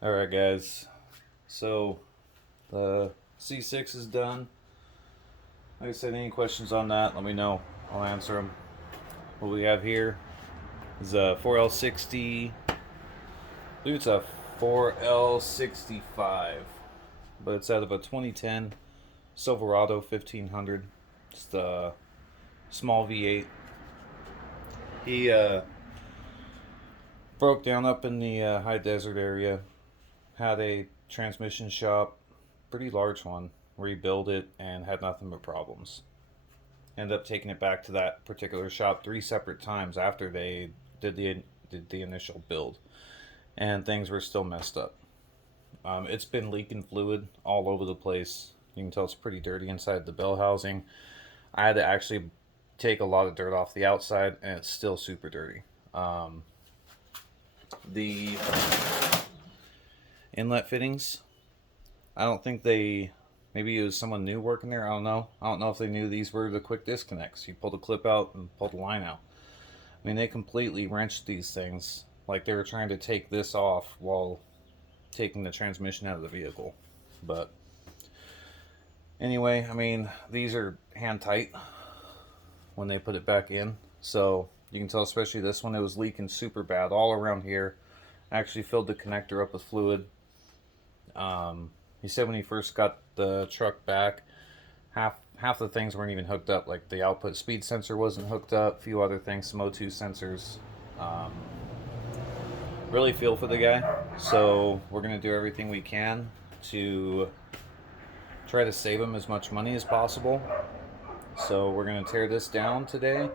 Alright guys, so the C6 is done. Like I said, any questions on that, let me know. I'll answer them. What we have here is a 4L60, I believe it's a 4L65, but it's out of a 2010 Silverado 1500. It's the small V8. He broke down up in the high desert area. Had a transmission shop, pretty large one, rebuilt it and had nothing but problems. Ended up taking it back to that particular shop 3 separate times after they did the initial build, and things were still messed up. It's been leaking fluid all over the place. You can tell it's pretty dirty inside the bell housing. I had to actually take a lot of dirt off the outside, and it's still super dirty. The inlet fittings, I don't think maybe it was someone new working there. I don't know if they knew these were the quick disconnects. You pull the clip out and pull the line out. I mean, they completely wrenched these things like they were trying to take this off while taking the transmission out of the vehicle. But anyway, I mean, these are hand tight when they put it back in, so you can tell, especially this one, it was leaking super bad all around here. Actually filled the connector up with fluid. He said when he first got the truck back, half the things weren't even hooked up. Like the output speed sensor wasn't hooked up, a few other things, some O2 sensors. Really feel for the guy. So we're gonna do everything we can to try to save him as much money as possible. So we're gonna tear this down today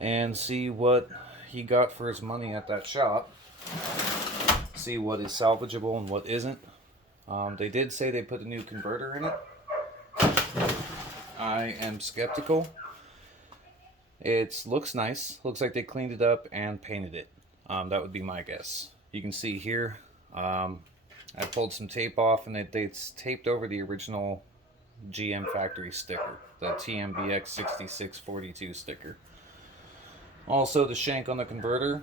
and see what he got for his money at that shop. See what is salvageable and what isn't. They did say they put a new converter in it. I am skeptical. It looks nice. Looks like they cleaned it up and painted it. That would be my guess. You can see here, I pulled some tape off, and it's taped over the original GM factory sticker, the TMBX 6642 sticker. Also, the shank on the converter,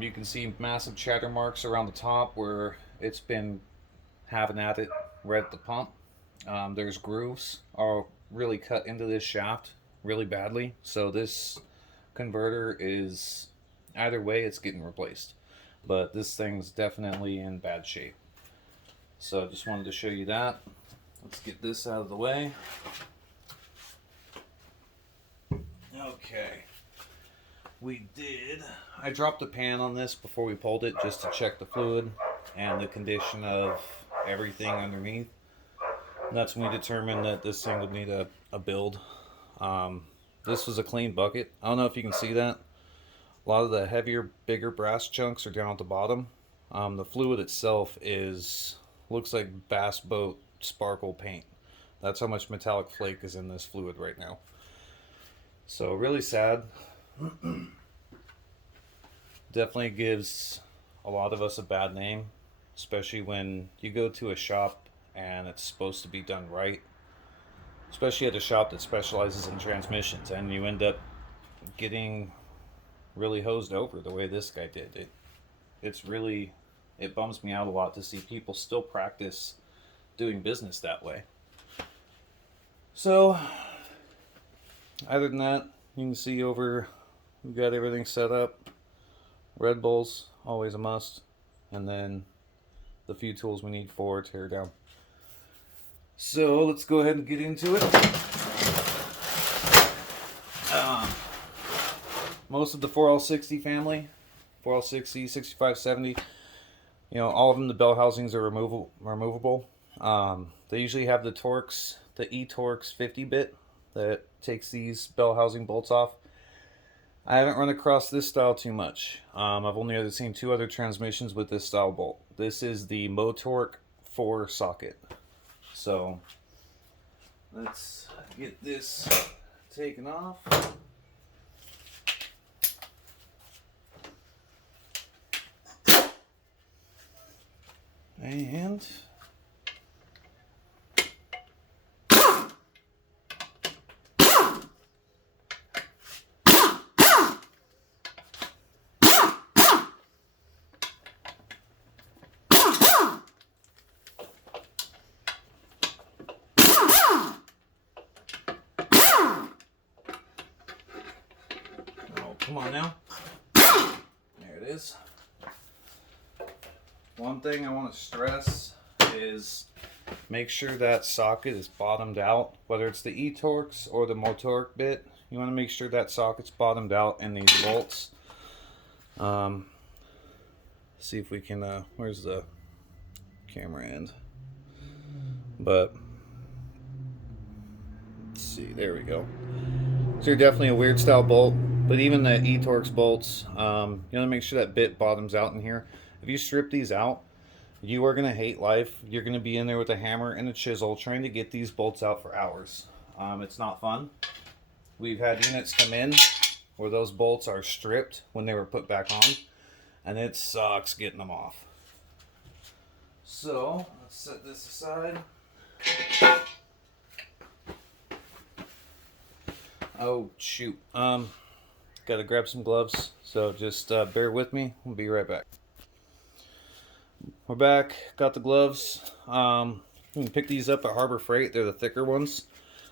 you can see massive chatter marks around the top where it's been having at it right at the pump. There's grooves are really cut into this shaft really badly, so this converter is, either way, it's getting replaced. But this thing's definitely in bad shape. So I just wanted to show you that. Let's get this out of the way. Okay. I dropped a pan on this before we pulled it just to check the fluid and the condition of everything underneath. And that's when we determined that this thing would need a build. This was a clean bucket. I don't know if you can see that. A lot of the heavier, bigger brass chunks are down at the bottom. The fluid itself looks like bass boat sparkle paint. That's how much metallic flake is in this fluid right now. So really sad. Definitely gives a lot of us a bad name, especially when you go to a shop and it's supposed to be done right, especially at a shop that specializes in transmissions, and you end up getting really hosed over the way this guy did. It bums me out a lot to see people still practice doing business that way. So other than that, you can see we've got everything set up. Red Bulls, always a must. And then the few tools we need for teardown. So let's go ahead and get into it. Most of the 4L60 family, 4L60, 6570, all of them, the bell housings are removable. They usually have the Torx, the E-Torx 50-bit that takes these bell housing bolts off. I haven't run across this style too much. I've only ever seen 2 other transmissions with this style bolt. This is the Motorq 4 socket. So let's get this taken off. And on now. There it is. One thing I want to stress is make sure that socket is bottomed out, whether it's the E-Torx or the motoric bit. You want to make sure that socket's bottomed out in these bolts. See if we can, where's the camera end? But, let's see, there we go. So you're definitely a weird style bolt, but even the E-Torx bolts, you want to make sure that bit bottoms out in here. If you strip these out, you are going to hate life. You're going to be in there with a hammer and a chisel trying to get these bolts out for hours. It's not fun. We've had units come in where those bolts are stripped when they were put back on, and it sucks getting them off. So, let's set this aside. Oh, shoot. Gotta grab some gloves, so just bear with me. We'll be right back. We're back, got the gloves. You can pick these up at Harbor Freight. They're the thicker ones.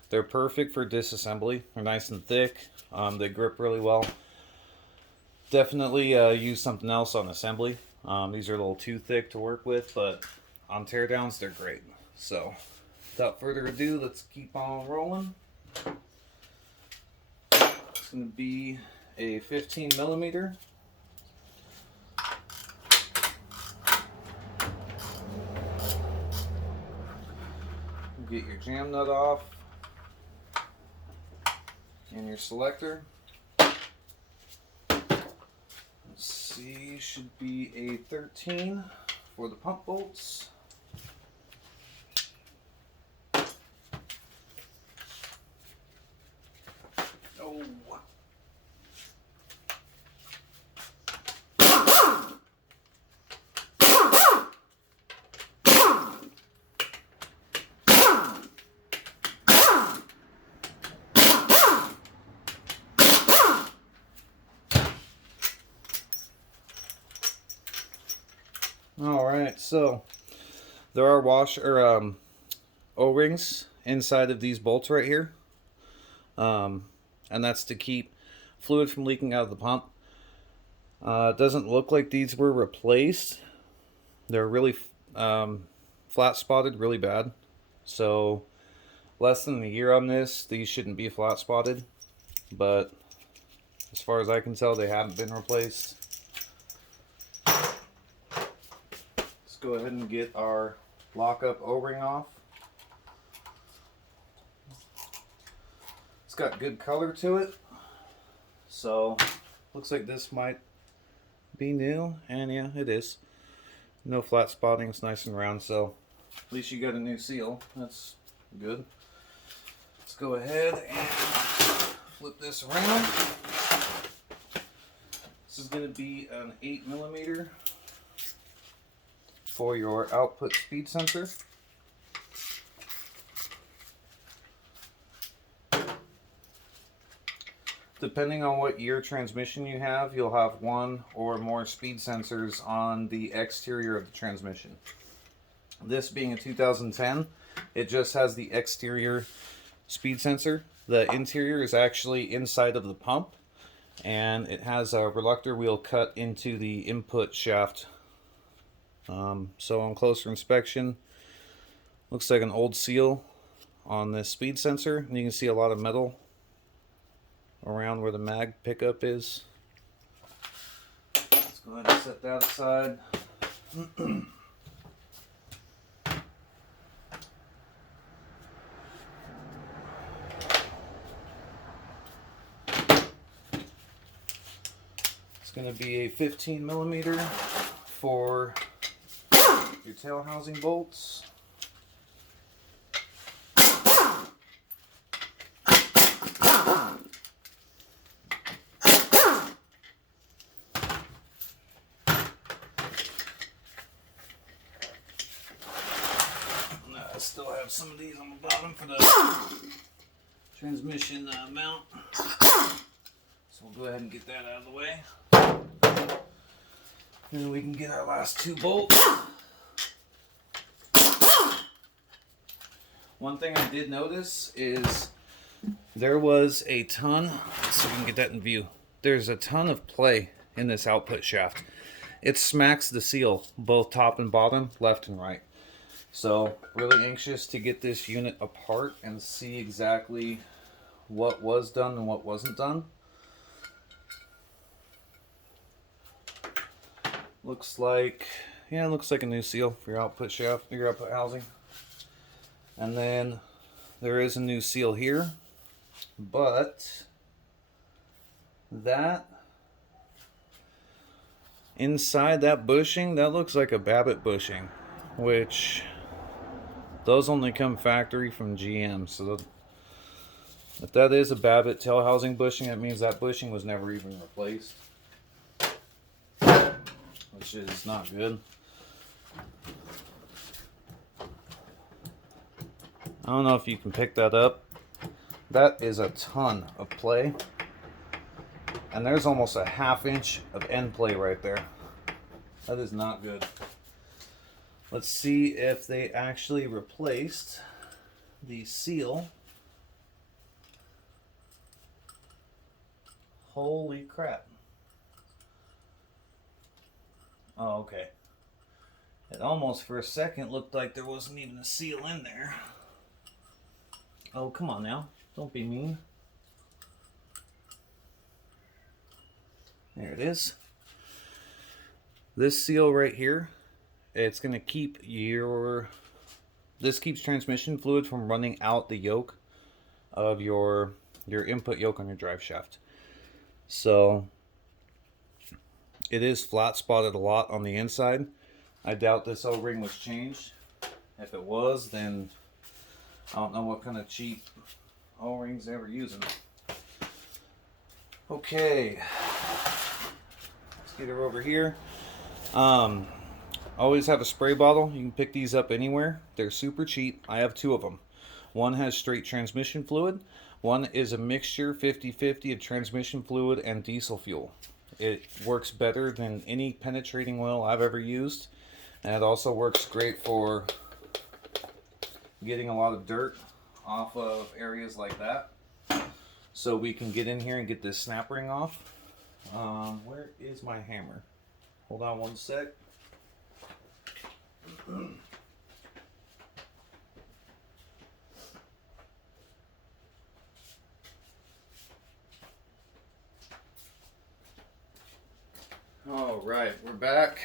They're perfect for disassembly. They're nice and thick. They grip really well. Definitely use something else on assembly. These are a little too thick to work with, but on teardowns, they're great. So, without further ado, let's keep on rolling. It's going to be a 15 millimeter. Get your jam nut off and your selector. Let's see, should be a 13 for the pump bolts. Oh. Alright, so there are O-rings inside of these bolts right here. And that's to keep fluid from leaking out of the pump. It doesn't look like these were replaced. They're really flat spotted really bad. So less than a year on this, these shouldn't be flat spotted. But as far as I can tell, they haven't been replaced. Go ahead and get our lockup O-ring off. It's got good color to it, so looks like this might be new, and yeah, it is. No flat spotting, it's nice and round, so at least you got a new seal. That's good. Let's go ahead and flip this around. This is going to be an 8 millimeter for your output speed sensor. Depending on what year transmission you have, you'll have one or more speed sensors on the exterior of the transmission. This being a 2010, it just has the exterior speed sensor. The interior is actually inside of the pump, and it has a reluctor wheel cut into the input shaft. So on closer inspection, looks like an old seal on this speed sensor, and you can see a lot of metal around where the mag pickup is. Let's go ahead and set that aside. It's going to be a 15 millimeter for your tail housing bolts. I still have some of these on the bottom for the transmission mount. So we'll go ahead and get that out of the way. And then we can get our last two bolts. One thing I did notice is there was a ton, let's see if we can get that in view. there's a ton of play in this output shaft. It smacks the seal, both top and bottom, left and right. So really anxious to get this unit apart and see exactly what was done and what wasn't done. Looks like, yeah, it looks like a new seal for your output shaft, your output housing. And then there is a new seal here, but that inside that bushing, that looks like a Babbitt bushing, which those only come factory from GM. So if that is a Babbitt tail housing bushing, that means that bushing was never even replaced, which is not good. I don't know if you can pick that up. That is a ton of play. And there's almost a ½ inch of end play right there. That is not good. Let's see if they actually replaced the seal. Holy crap. Oh, okay. It almost for a second looked like there wasn't even a seal in there. Oh, come on now. Don't be mean. There it is. This seal right here, it's going to keep this keeps transmission fluid from running out the yoke of your input yoke on your drive shaft. So it is flat spotted a lot on the inside. I doubt this O-ring was changed. If it was, then I don't know what kind of cheap O-rings they were using. Okay, let's get her over here. Always have a spray bottle. You can pick these up anywhere. They're super cheap. I have 2 of them. One has straight transmission fluid. One is a mixture 50-50 of transmission fluid and diesel fuel. It works better than any penetrating oil I've ever used, and it also works great for getting a lot of dirt off of areas like that. So we can get in here and get this snap ring off. Where is my hammer? Hold on one sec. All right, we're back.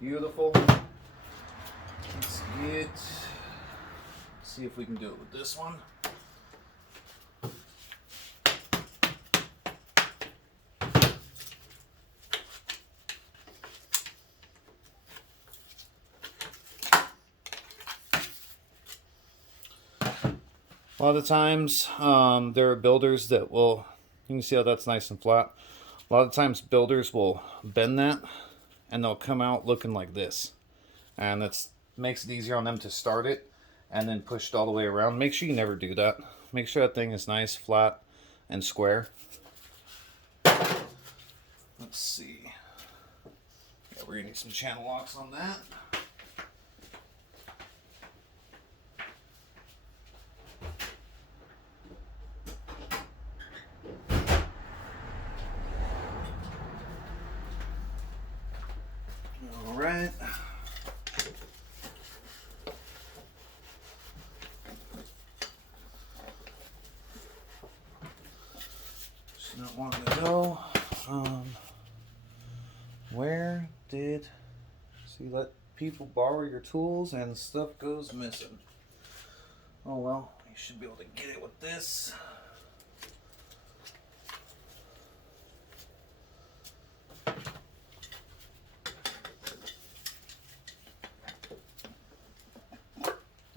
Beautiful. Let's see if we can do it with this one. A lot of times there are builders that will, you can see how that's nice and flat. A lot of times builders will bend that and they'll come out looking like this. And that makes it easier on them to start it and then push it all the way around. Make sure you never do that. Make sure that thing is nice, flat, and square. Let's see. Yeah, we're gonna need some channel locks on that. All right. Just not wanting to go. Where did, see, let people borrow your tools and stuff goes missing. Oh well, you should be able to get it with this.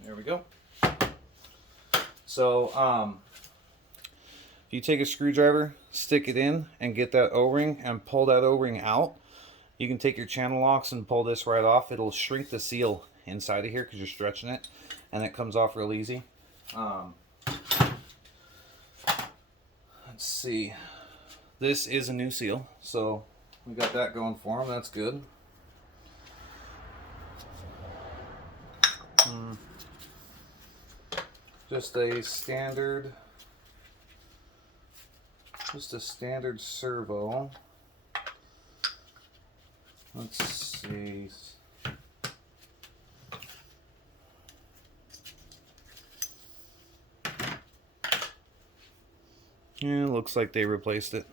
There we go. So, if you take a screwdriver, stick it in, and get that O-ring, and pull that O-ring out, you can take your channel locks and pull this right off. It'll shrink the seal inside of here because you're stretching it, and it comes off real easy. Let's see. This is a new seal, so we got that going for them. That's good. Just a standard just a standard servo. Let's see. Yeah, looks like they replaced it.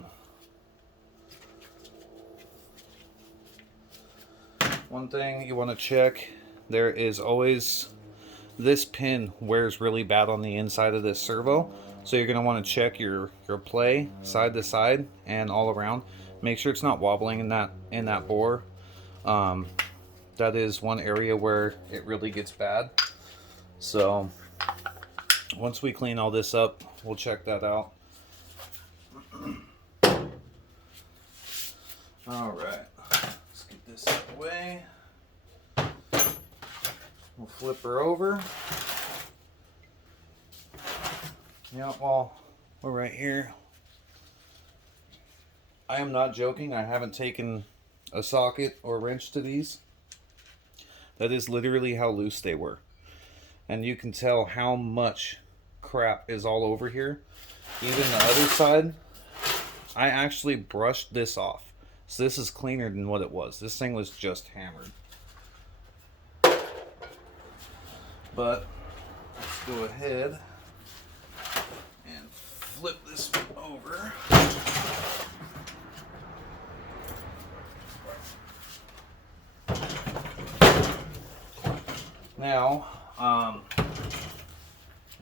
One thing you want to check, there is always, this pin wears really bad on the inside of this servo. So you're going to want to check your play side to side and all around. Make sure it's not wobbling in that bore. That is one area where it really gets bad. So once we clean all this up, we'll check that out. Alright, let's get this out of the way. We'll flip her over. Yeah, well, we're right here. I am not joking, I haven't taken a socket or wrench to these. That is literally how loose they were. And you can tell how much crap is all over here. Even the other side, I actually brushed this off. So this is cleaner than what it was. This thing was just hammered. But let's go ahead and flip this over. Now,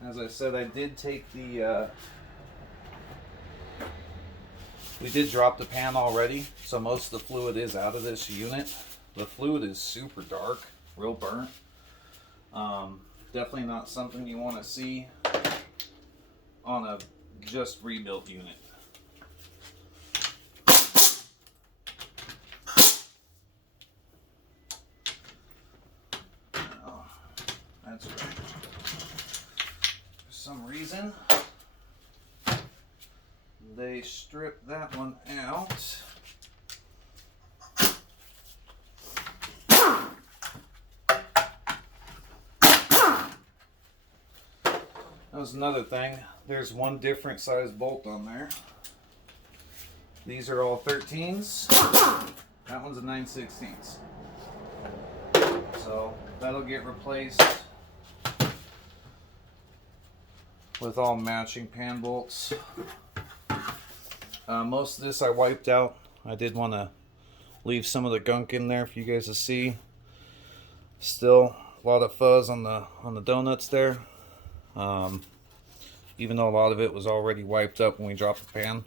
as I said, I did take the, we did drop the pan already, so most of the fluid is out of this unit. The fluid is super dark, real burnt. Definitely not something you want to see on a just rebuilt unit. Oh, that's right. For some reason, they stripped that one out. That was another thing. There's one different size bolt on there. These are all 13s. That one's a 9/16. So that'll get replaced with all matching pan bolts. Most of this I wiped out. I did want to leave some of the gunk in there for you guys to see. Still a lot of fuzz on the donuts there. Even though a lot of it was already wiped up when we dropped the pan.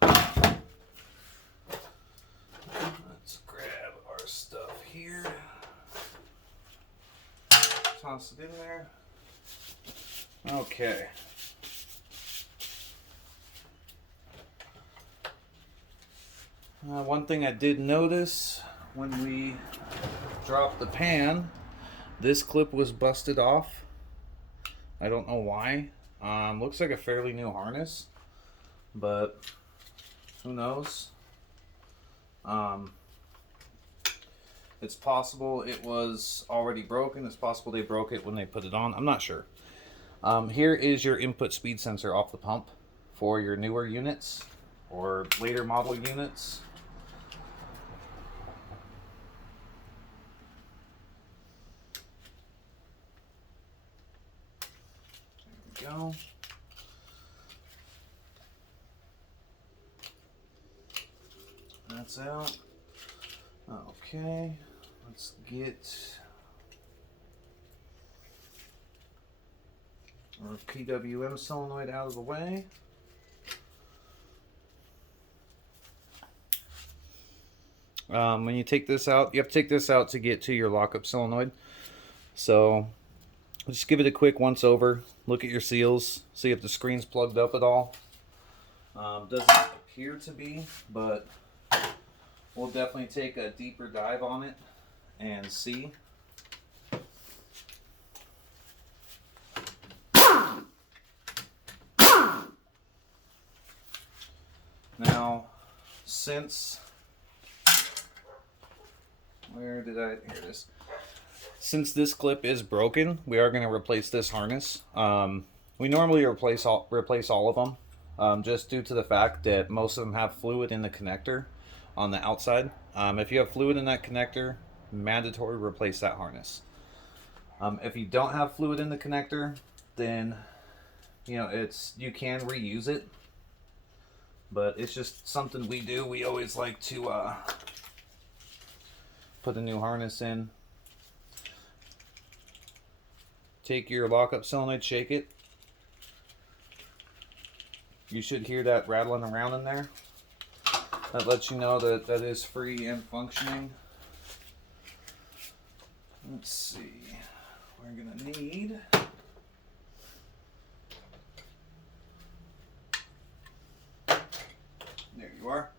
Let's grab our stuff here. Toss it in there. Okay. One thing I did notice when we dropped the pan, this clip was busted off. I don't know why. Looks like a fairly new harness, but who knows? It's possible it was already broken. It's possible they broke it when they put it on. I'm not sure. Here is your input speed sensor off the pump for your newer units or later model units. Go. That's out. Okay, let's get our PWM solenoid out of the way. When you take this out, you have to take this out to get to your lockup solenoid. So just give it a quick once over. Look at your seals. See if the screen's plugged up at all. Doesn't appear to be, but we'll definitely take a deeper dive on it and see. Now, since where did I? Here it is. Since this clip is broken, we are going to replace this harness. We normally replace all of them. just due to the fact that most of them have fluid in the connector on the outside. If you have fluid in that connector, mandatory replace that harness. If you don't have fluid in the connector, then you can reuse it, but it's just something we do. We always like to put a new harness in. Take your lockup solenoid, shake it. You should hear that rattling around in there. That lets you know that that is free and functioning. Let's see. We're gonna need there you are.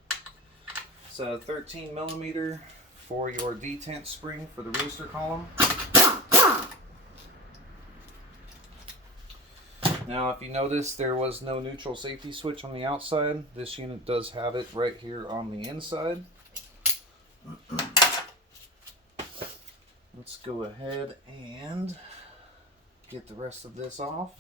It's a 13 millimeter for your detent spring for the rooster column. Now, if you notice, there was no neutral safety switch on the outside. This unit does have it right here on the inside. Let's go ahead and get the rest of this off.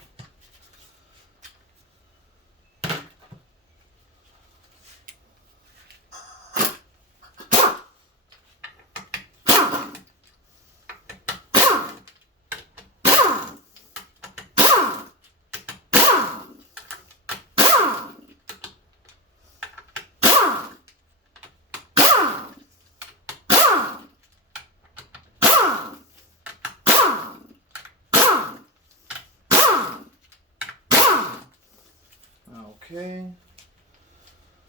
Okay,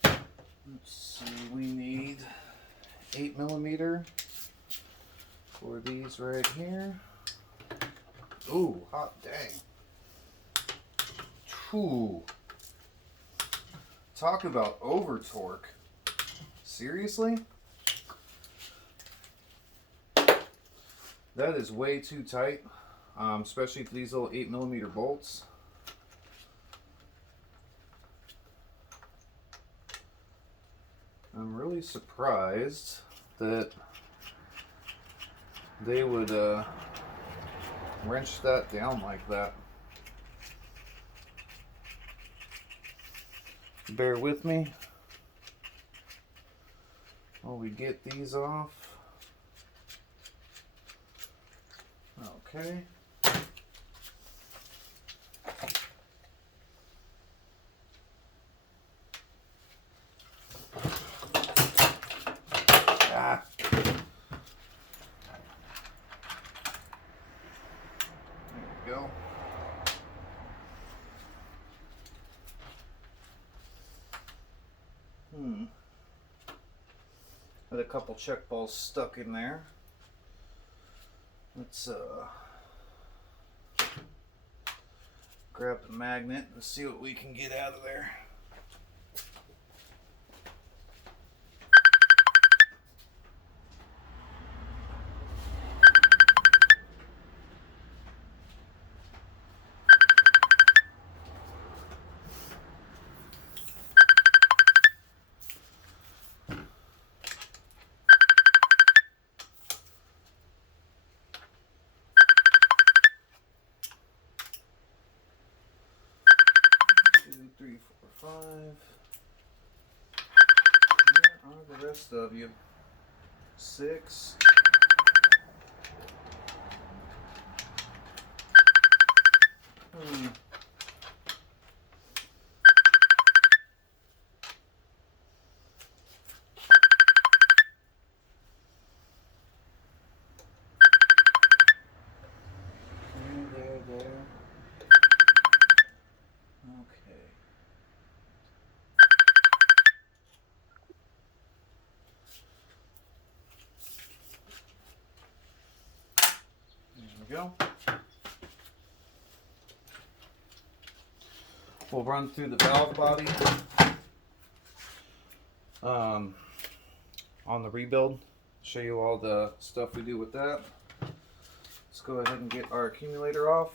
let's see, we need 8 millimeter for these right here. Ooh, hot dang. Ooh. Talk about over torque. Seriously? That is way too tight, especially for these little 8 millimeter bolts. I'm really surprised that they would wrench that down like that. Bear with me while we get these off. Okay. Go. Had a couple check balls stuck in there. Let's grab the magnet and see what we can get out of there. Three, four, five. Where are the rest of you? 6. There. Okay. There we go. We'll run through the valve body on the rebuild, show you all the stuff we do with that. Let's go ahead and get our accumulator off.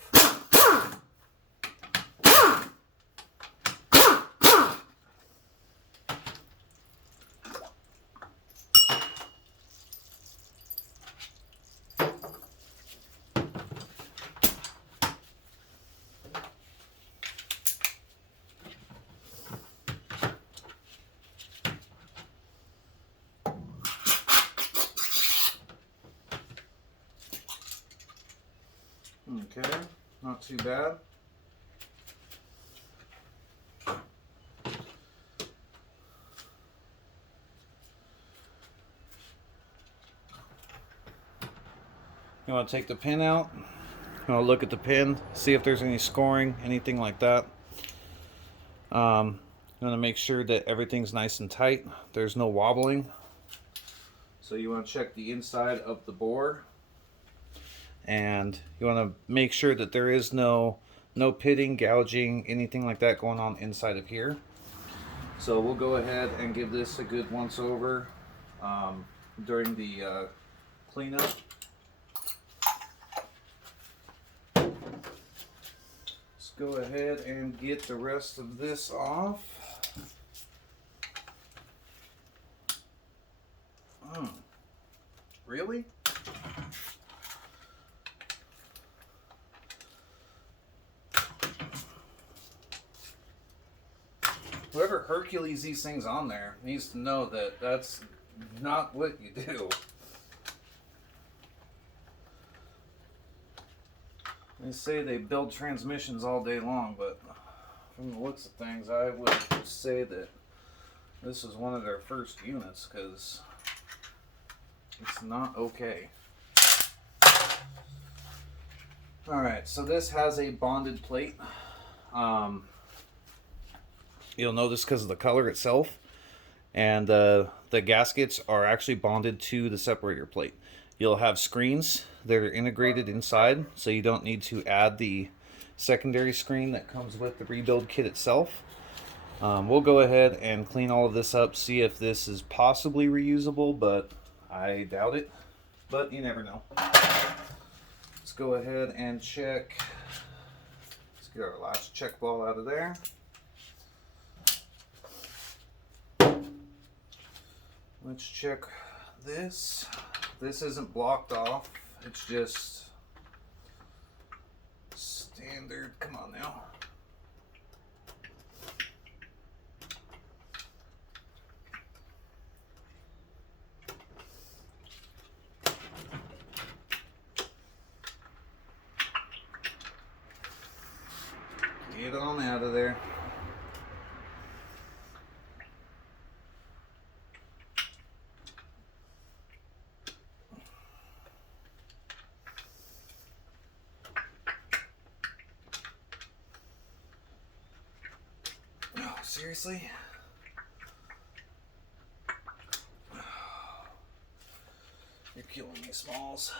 Okay, not too bad. You want to take the pin out. You want to look at the pin, see if there's any scoring, anything like that. You want to make sure that everything's nice and tight. There's no wobbling. So you want to check the inside of the bore. And you want to make sure that there is no pitting, gouging, anything like that going on inside of here. So we'll go ahead and give this a good once over during the cleanup. Let's go ahead and get the rest of this off. Really? Whoever Hercules these things on there needs to know that that's not what you do. They say they build transmissions all day long, but from the looks of things, I would say that this is one of their first units, because it's not okay. Alright, so this has a bonded plate. You'll notice because of the color itself, and the gaskets are actually bonded to the separator plate. You'll have screens that are integrated inside, so you don't need to add the secondary screen that comes with the rebuild kit itself. We'll go ahead and clean all of this up, see if this is possibly reusable, but I doubt it, but you never know. Let's go ahead and check. Let's get our last check ball out of there. Let's check this. This isn't blocked off. It's just standard. Come on now. Get on out of there. Seriously? You're killing me, Smalls.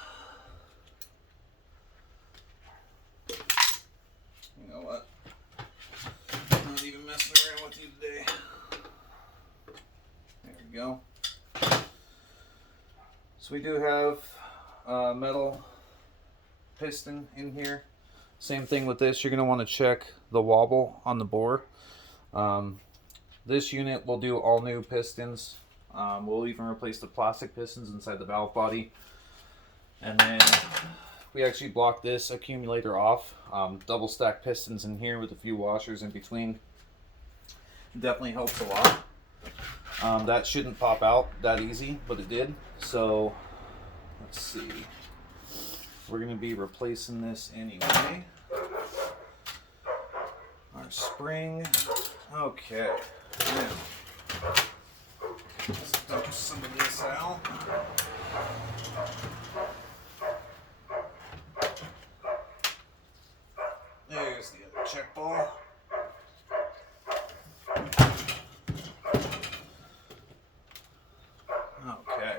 You know what? I'm not even messing around with you today. There we go. So we do have a metal piston in here. Same thing with this. You're going to want to check the wobble on the bore. This unit will do all new pistons. We'll even replace the plastic pistons inside the valve body. And then we actually block this accumulator off. Double stack pistons in here with a few washers in between. Definitely helps a lot. That shouldn't pop out that easy, but it did. So let's see. We're going to be replacing this anyway. Our spring. Okay. Now, let's dump some of this out. There's the other check ball. Okay.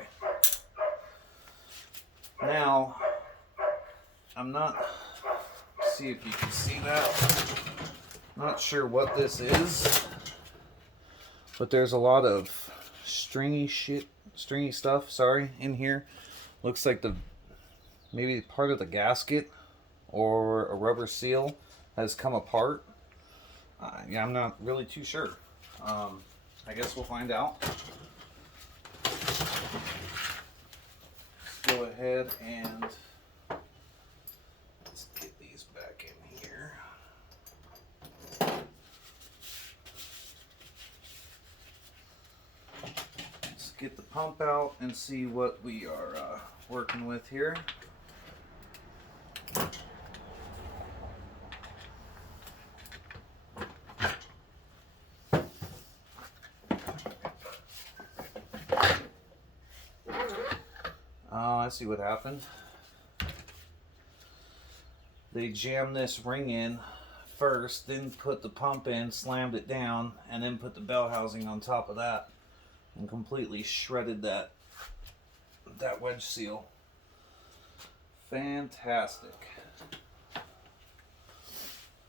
Now, I'm not, see if you can see that. Not sure what this is, but there's a lot of stringy stuff, in here. Looks like maybe part of the gasket or a rubber seal has come apart. Yeah, I'm not really too sure. I guess we'll find out. Let's go ahead and let's get these back in here. Let's get the pump out and see what we are working with here. Oh, I see what happened. They jammed this ring in first, then put the pump in, slammed it down, and then put the bell housing on top of that, and completely shredded that wedge seal. Fantastic.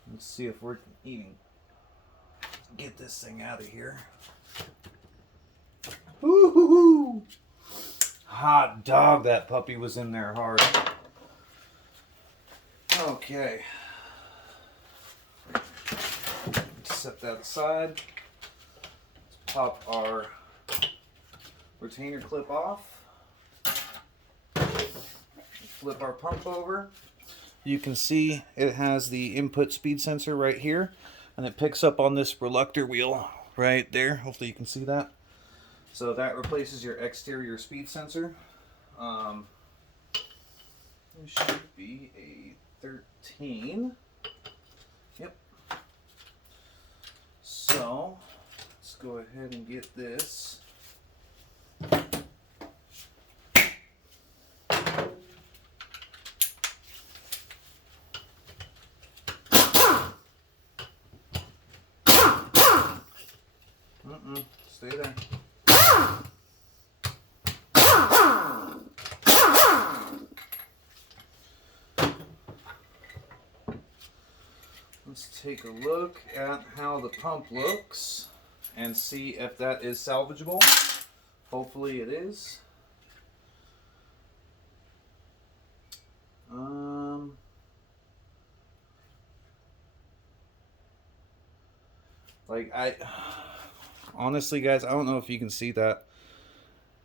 Let's see if we can even get this thing out of here. Woo-hoo-hoo! Hot dog, that puppy was in there hard. Okay. Set that aside. Let's pop our retainer clip off. Flip our pump over. You can see it has the input speed sensor right here, and it picks up on this reluctor wheel right there. Hopefully you can see that. So that replaces your exterior speed sensor. It should be a 13. Yep. So let's go ahead and get this. Stay there. Let's take a look at how the pump looks and see if that is salvageable. Hopefully it is. Honestly, guys, I don't know if you can see that.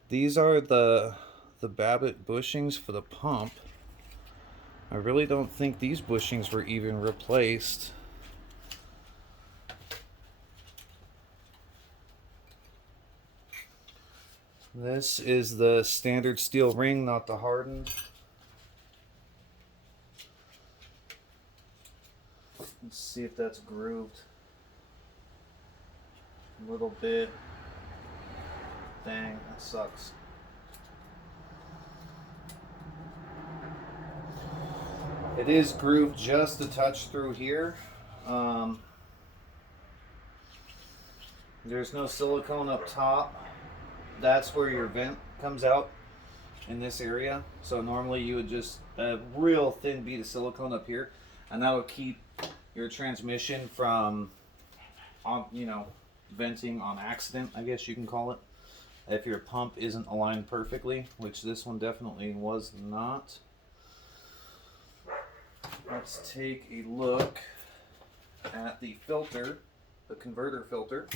These are the Babbitt bushings for the pump. I really don't think these bushings were even replaced. This is the standard steel ring, not the hardened. Let's see if that's grooved. A little bit. Dang, that sucks. It is grooved just a touch through here. There's no silicone up top. That's where your vent comes out in this area. So normally you would just a real thin bead of silicone up here, and that would keep your transmission from, venting on accident, I guess you can call it, if your pump isn't aligned perfectly, which this one definitely was not. Let's take a look at the filter, the converter filter.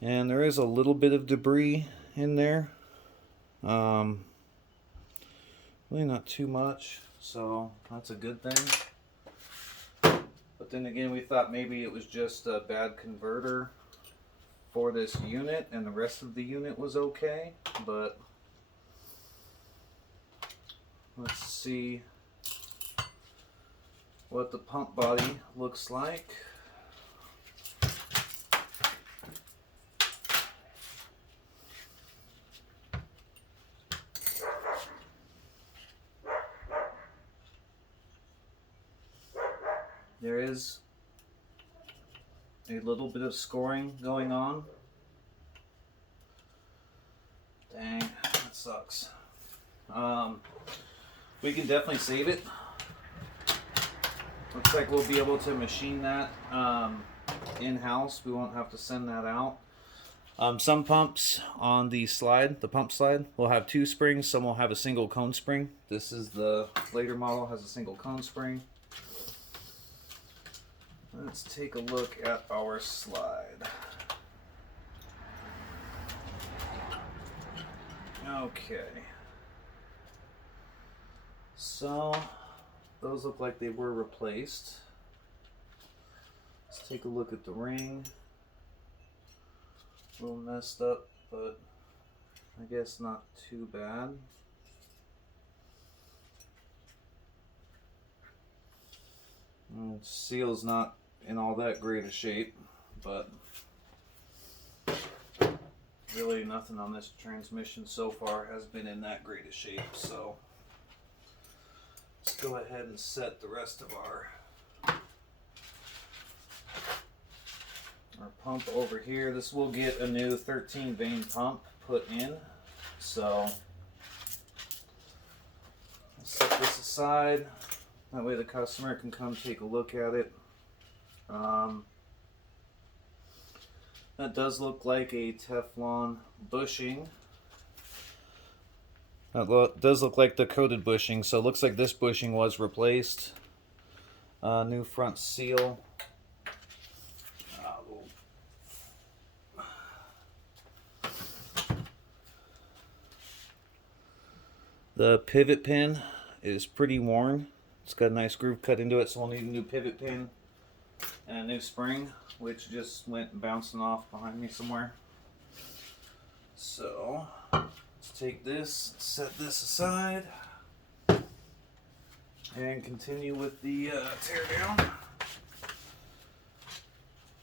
And there is a little bit of debris in there. Really not too much, so that's a good thing. But then again, we thought maybe it was just a bad converter for this unit and the rest of the unit was okay, but let's see what the pump body looks like. There is a little bit of scoring going on. Dang, that sucks. We can definitely save it. Looks like we'll be able to machine that in-house. We won't have to send that out. Some pumps on the slide, the pump slide, will have 2 springs. Some will have a single cone spring. This is the later model, has a single cone spring. Let's take a look at our slide. Okay. So, those look like they were replaced. Let's take a look at the ring. A little messed up, but I guess not too bad. Seal's not in all that great a shape, but Really nothing on this transmission so far has been in that great a shape, so let's go ahead and set the rest of our pump over here. This will get a new 13 vein pump put in, so let's set this aside. That way the customer can come take a look at it. That does look like a Teflon bushing. That does look like the coated bushing, so it looks like this bushing was replaced. New front seal. The pivot pin is pretty worn. It's got a nice groove cut into it, so we'll need a new pivot pin and a new spring, which just went bouncing off behind me somewhere. So let's take this, set this aside, and continue with the teardown.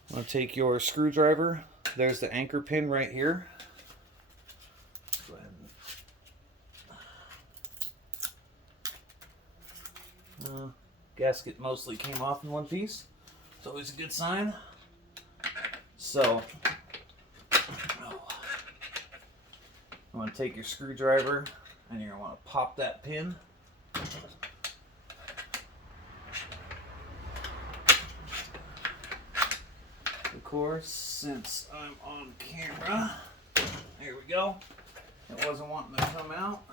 I'm going to take your screwdriver. There's the anchor pin right here. Go ahead and gasket mostly came off in one piece. It's always a good sign. So, I'm going to take your screwdriver and you're going to want to pop that pin. Of course, since I'm on camera, there we go. It wasn't wanting to come out.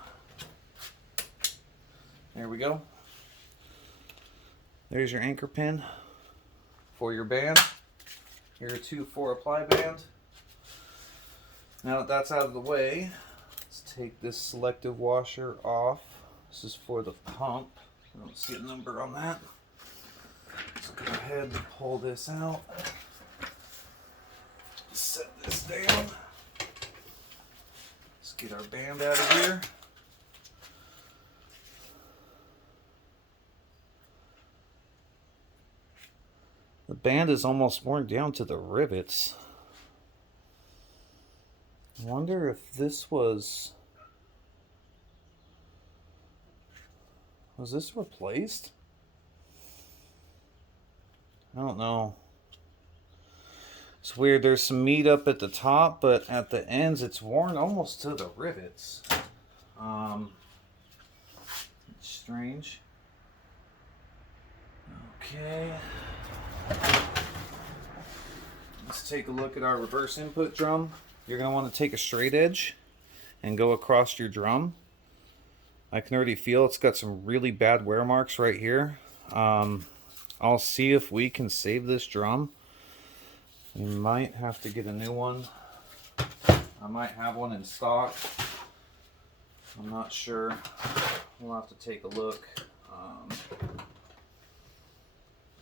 There we go. There's your anchor pin for your band. Here are 2 4-apply band. Now that that's out of the way, let's take this selective washer off. This is for the pump. I don't see a number on that. Let's go ahead and pull this out. Set this down. Let's get our band out of here. The band is almost worn down to the rivets. I wonder if this was this replaced? I don't know. It's weird, there's some meat up at the top, but at the ends it's worn almost to the rivets. It's strange. Okay. Let's take a look at our reverse input drum. You're going to want to take a straight edge and go across your drum. I can already feel it's got some really bad wear marks right here. I'll see if we can save this drum. We might have to get a new one. I might have one in stock. I'm not sure. We'll have to take a look. Of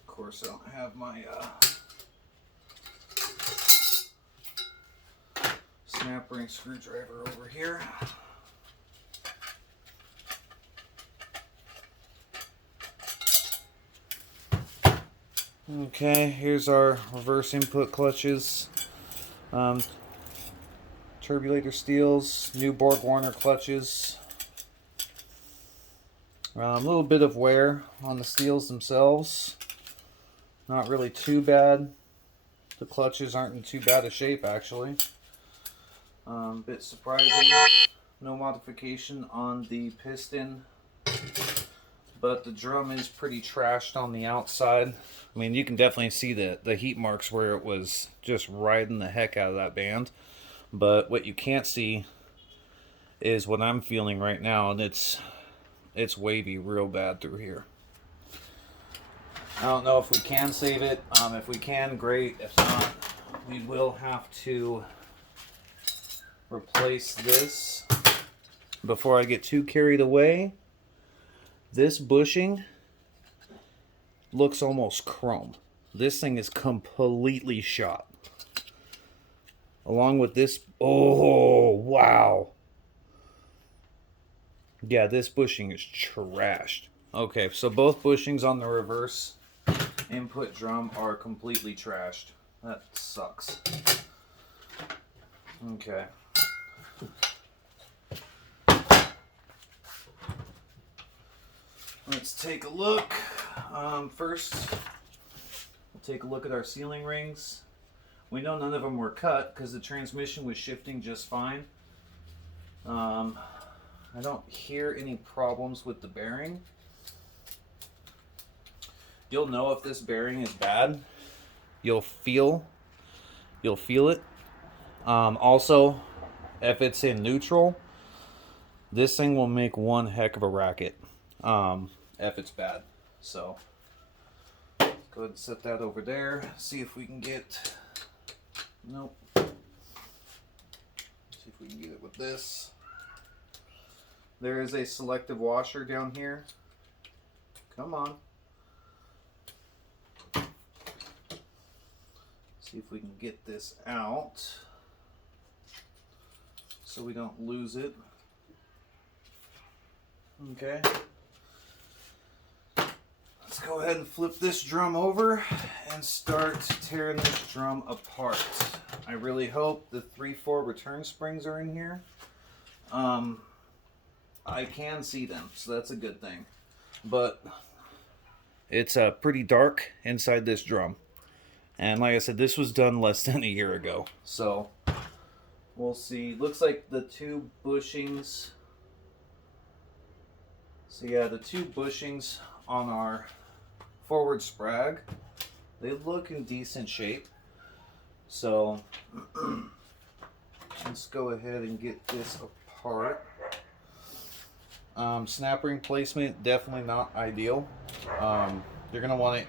course, I don't have my snap ring screwdriver over here. Okay, here's our reverse input clutches. Turbulator steels, new Borg Warner clutches. A little bit of wear on the steels themselves. Not really too bad. The clutches aren't in too bad a shape, actually. Bit surprising. No modification on the piston, but the drum is pretty trashed on the outside. I mean, you can definitely see the heat marks where it was just riding the heck out of that band. But what you can't see is what I'm feeling right now, and it's wavy real bad through here. I don't know if we can save it. If we can, great. If not, we will have to replace this. Before I get too carried away, this bushing looks almost chrome. This thing is completely shot. Along with this, oh wow. Yeah, this bushing is trashed. Okay, so both bushings on the reverse input drum are completely trashed. That sucks. Okay, Let's take a look. First, we'll take a look at our ceiling rings. We know none of them were cut because the transmission was shifting just fine. I don't hear any problems with the bearing. You'll know if this bearing is bad. You'll feel it. Also, if it's in neutral, this thing will make one heck of a racket. If it's bad. So let's go ahead and set that over there. See if we can get. Nope. See if we can get it with this. There is a selective washer down here. Come on. See if we can get this out so we don't lose it. Okay. Let's go ahead and flip this drum over and start tearing this drum apart. I really hope the 3/4 return springs are in here. I can see them, so that's a good thing. But it's pretty dark inside this drum. And like I said, this was done less than a year ago. So we'll see. Looks like the two bushings. So yeah, the two bushings on our forward sprag, they look in decent shape. So let's go ahead and get this apart. Snap ring placement, definitely not ideal. You're going to want it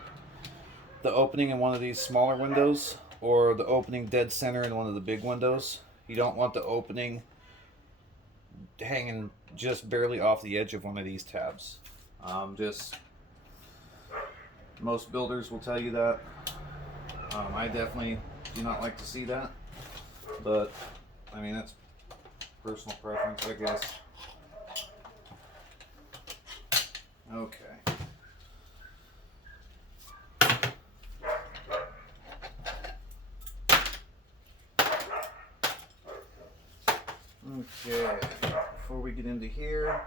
the opening in one of these smaller windows or the opening dead center in one of the big windows. You don't want the opening hanging just barely off the edge of one of these tabs. Most builders will tell you that. I definitely do not like to see that, but I mean, that's personal preference, I guess. Okay. Okay, before we get into here,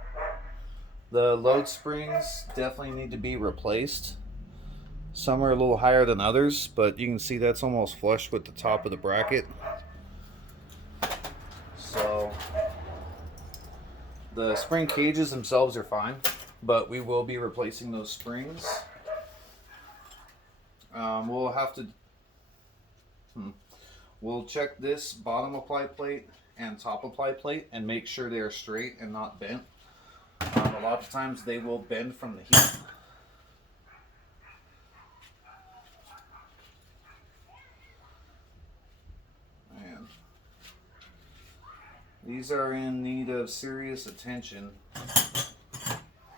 the load springs definitely need to be replaced. Some are a little higher than others, but you can see that's almost flush with the top of the bracket. So the spring cages themselves are fine, but we will be replacing those springs. We'll have to we'll check this bottom apply plate and top apply plate and make sure they are straight and not bent. A lot of times they will bend from the heat. Man, these are in need of serious attention.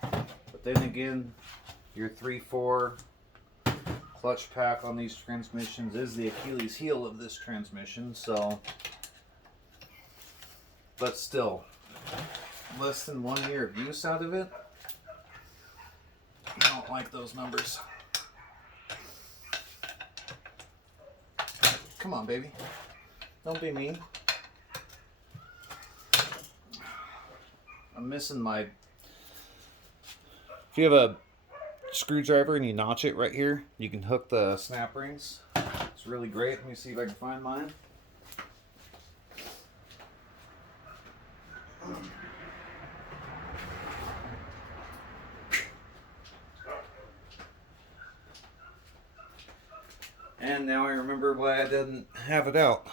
But then again, your 3/4 clutch pack on these transmissions is the Achilles heel of this transmission, so. But still, less than 1 year of use out of it. I don't like those numbers. Come on, baby. Don't be mean. I'm missing my... If you have a screwdriver and you notch it right here, you can hook the snap rings. It's really great. Let me see if I can find mine. And now I remember why I didn't have it out.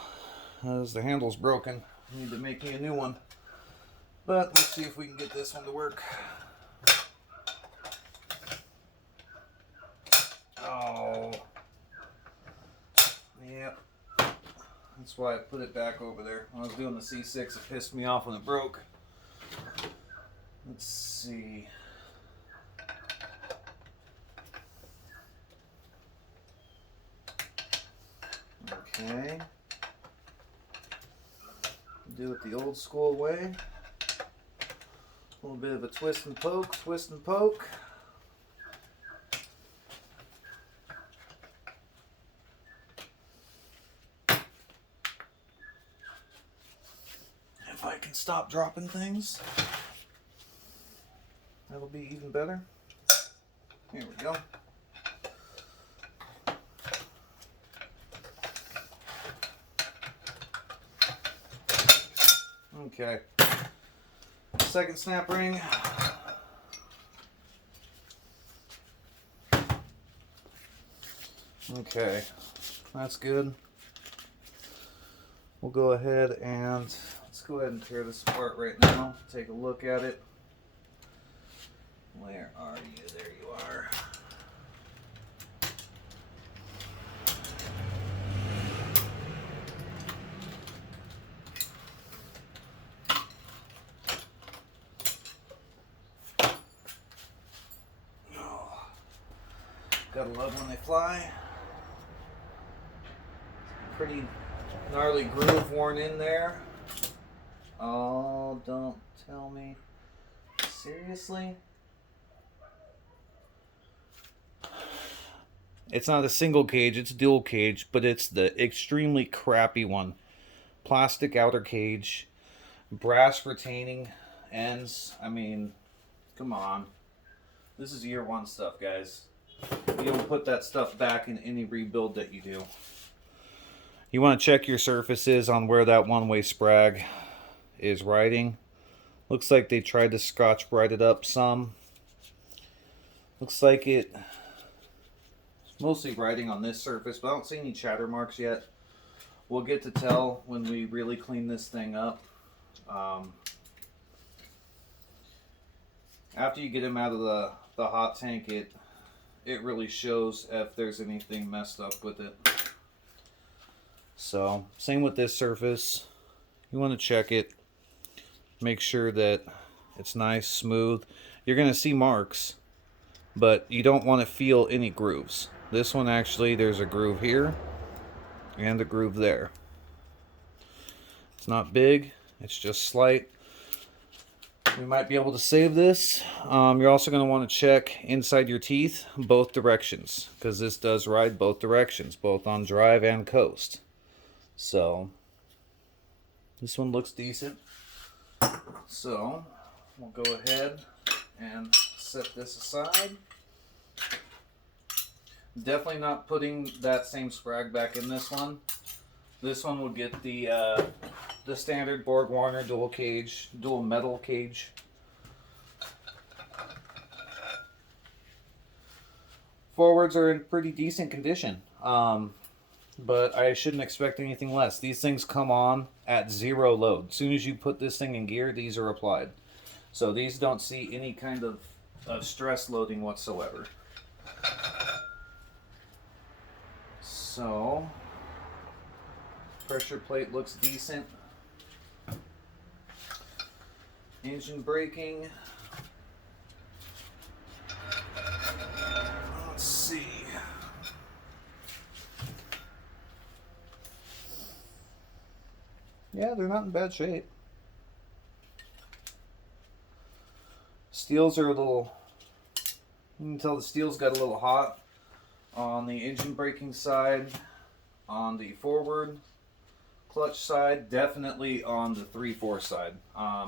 As the handle's broken. I need to make me a new one. But let's see if we can get this one to work. Oh. Yep. That's why I put it back over there. When I was doing the C6, it pissed me off when it broke. Let's see. Okay. Do it the old school way. A little bit of a twist and poke, twist and poke. If I can stop dropping things, that'll be even better. Here we go. Okay. Second snap ring. Okay, that's good. We'll go ahead and let's go ahead and tear this apart right now. Take a look at it. Where are you? There you are. Oh, gotta love when they fly. Pretty gnarly groove worn in there. Oh, don't tell me. Seriously? It's not a single cage, it's dual cage, but it's the extremely crappy one. Plastic outer cage, brass retaining ends. I mean, come on. This is year one stuff, guys. You don't put that stuff back in any rebuild that you do. You want to check your surfaces on where that one-way Sprag is riding. Looks like they tried to Scotch-Brite it up some. Looks like it's mostly riding on this surface, but I don't see any chatter marks yet. We'll get to tell when we really clean this thing up. After you get him out of the hot tank, it really shows if there's anything messed up with it. So, same with this surface. You want to check it. Make sure that it's nice, smooth. You're going to see marks, but you don't want to feel any grooves. This one actually, there's a groove here and a groove there. It's not big, it's just slight. We might be able to save this. You're also going to want to check inside your teeth both directions, because this does ride both directions, both on drive and coast. So, this one looks decent. So, we'll go ahead and set this aside. Definitely not putting that same Sprag back in this one. This one will get the standard Borg Warner dual cage, dual metal cage. Forwards are in pretty decent condition. But I shouldn't expect anything less. These things come on at 0 load. As soon as you put this thing in gear, these are applied. So these don't see any kind of stress loading whatsoever. So, pressure plate looks decent. Engine braking. Let's see. Yeah, they're not in bad shape. Steels are a little, you can tell the steels got a little hot on the engine braking side, on the forward clutch side, definitely on the 3/4 side.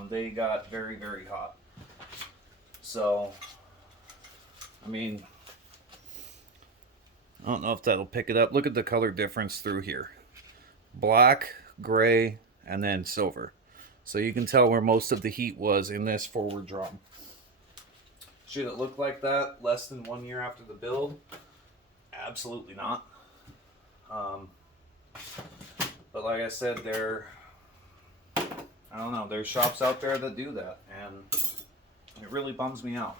They got very, very hot. So, I mean, I don't know if that'll pick it up. Look at the color difference through here. Black, gray, and then silver. So you can tell where most of the heat was in this forward drum. Should it look like that less than 1 year after the build? Absolutely not. But like I said, I don't know, there's shops out there that do that, and it really bums me out.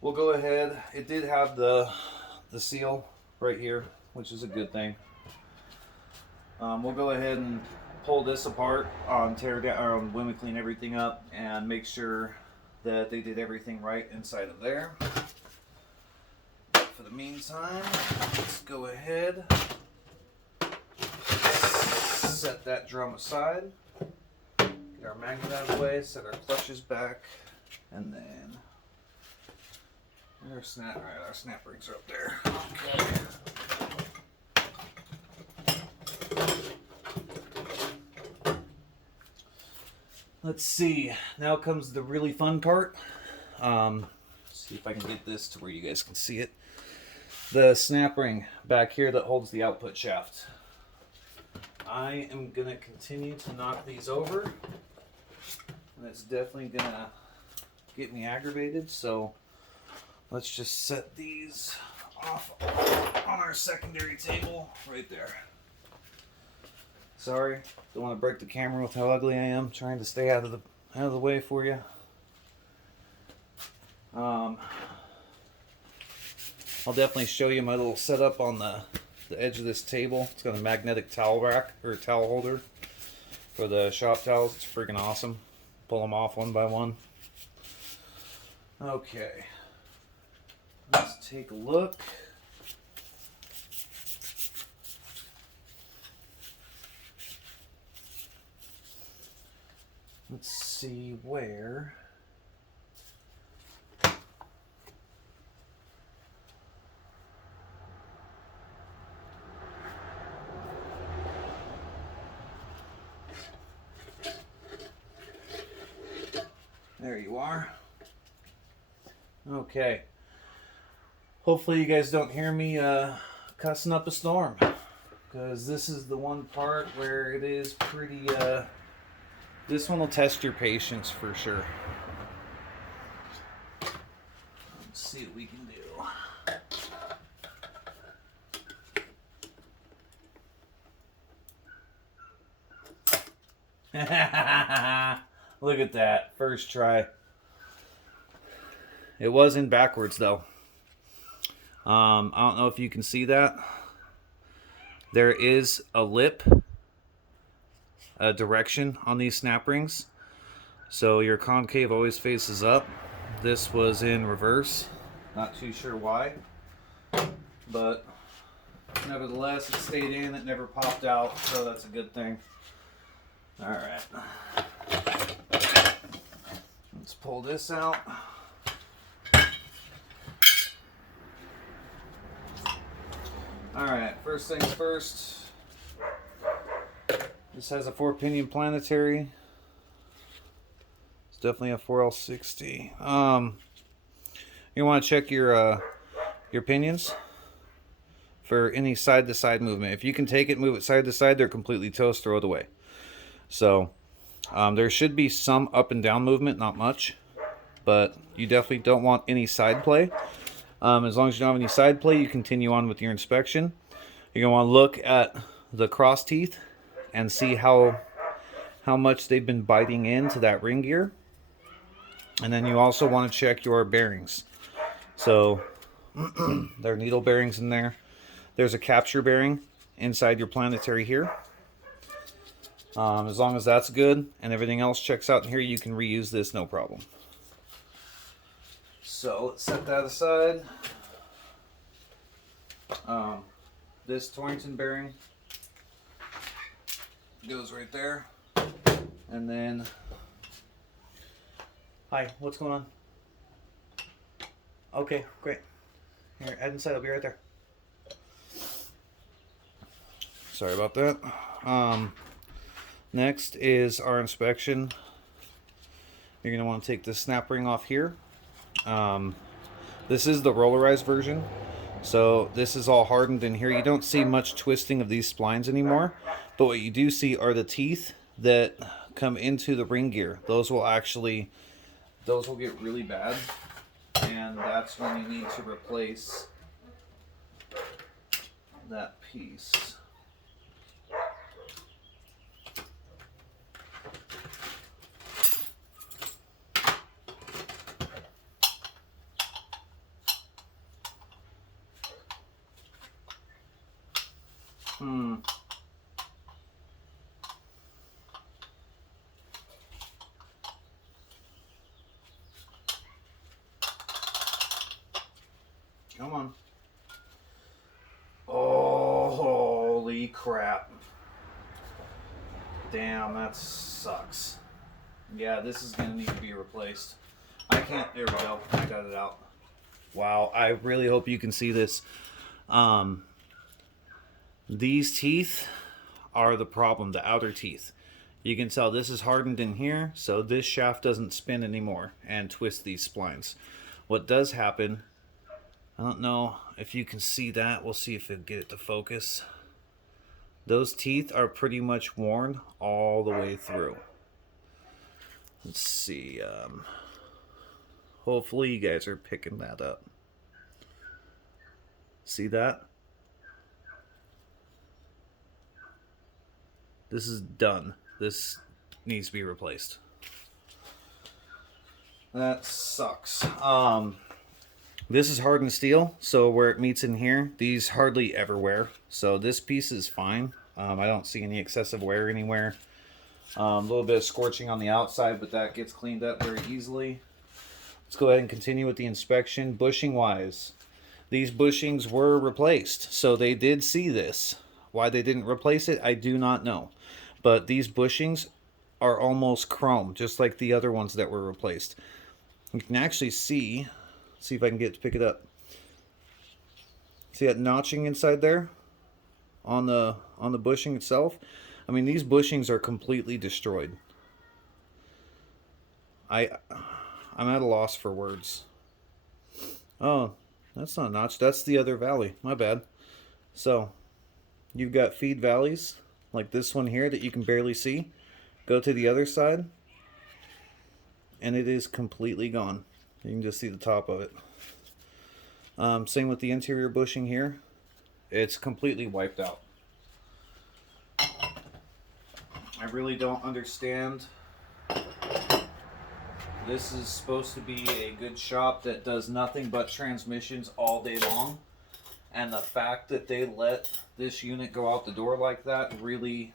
We'll go ahead. It did have the seal right here, which is a good thing. We'll go ahead and pull this apart on teardown, or when we clean everything up, and make sure that they did everything right inside of there. For the meantime, let's go ahead, set that drum aside, get our magnet out of the way, set our clutches back, and then our snap rings are up there. Okay. Let's see. Now comes the really fun part. See if I can get this to where you guys can see it. The snap ring back here that holds the output shaft. I am going to continue to knock these over. And it's definitely going to get me aggravated. So let's just set these off on our secondary table right there. Sorry, don't want to break the camera with how ugly I am. Trying to stay out of the way for you. I'll definitely show you my little setup on the edge of this table. It's got a magnetic towel rack or towel holder for the shop towels. It's freaking awesome. Pull them off one by one. Okay, let's take a look. Let's see where. There you are. Okay. Hopefully you guys don't hear me cussing up a storm, because this is the one part where it is pretty this one will test your patience for sure. Let's see what we can do. Look at that. First try. It was in backwards though. I don't know if you can see that. There is a lip, a direction on these snap rings. So your concave always faces up. This was in reverse. Not too sure why. But nevertheless, it stayed in. It never popped out. So that's a good thing. Alright. Let's pull this out. Alright, first things first. This has a 4-pinion planetary. It's definitely a 4L60. You want to check your pinions for any side-to-side movement. If you can take it, move it side to side, they're completely toast, throw it away. So there should be some up and down movement, not much, but you definitely don't want any side play. As long as you don't have any side play, you continue on with your inspection. You're going to want to look at the cross teeth and see how much they've been biting into that ring gear. And then you also want to check your bearings. So there are needle bearings in there. There's a capture bearing inside your planetary here. As long as that's good and everything else checks out in here, you can reuse this, no problem. So let's set that aside. This Torrington bearing goes right there. And then, hi, what's going on? Okay, great. Here, head inside, I'll be right there. Sorry about that. Next is our inspection. You're going to want to take this snap ring off here. This is the rollarized version. So this is all hardened in here. You don't see much twisting of these splines anymore. But what you do see are the teeth that come into the ring gear. Those will get really bad. And that's when you need to replace that piece. Come on. Oh, holy crap. Damn, that sucks. Yeah, this is going to need to be replaced. I can't, there we go. I got it out. Wow, I really hope you can see this. These teeth are the problem, the outer teeth. You can tell this is hardened in here, so this shaft doesn't spin anymore and twist these splines. What does happen, I don't know if you can see that. We'll see if it'll get it to focus. Those teeth are pretty much worn all the way through. Let's see. Hopefully you guys are picking that up. See that? This is done. This needs to be replaced. That sucks. This is hardened steel, so where it meets in here, these hardly ever wear. So this piece is fine. I don't see any excessive wear anywhere. A little bit of scorching on the outside, but that gets cleaned up very easily. Let's go ahead and continue with the inspection. Bushing wise, these bushings were replaced, so they did see this. Why they didn't replace it, I do not know. But these bushings are almost chrome, just like the other ones that were replaced. You can actually see if I can get it to pick it up. See that notching inside there on the bushing itself? I mean, these bushings are completely destroyed. I'm at a loss for words. Oh, that's not a notch. That's the other valley. My bad. So, you've got feed valleys, like this one here that you can barely see. Go to the other side, and it is completely gone. You can just see the top of it. Same with the interior bushing here. It's completely wiped out. I really don't understand. This is supposed to be a good shop that does nothing but transmissions all day long. And the fact that they let this unit go out the door like that really,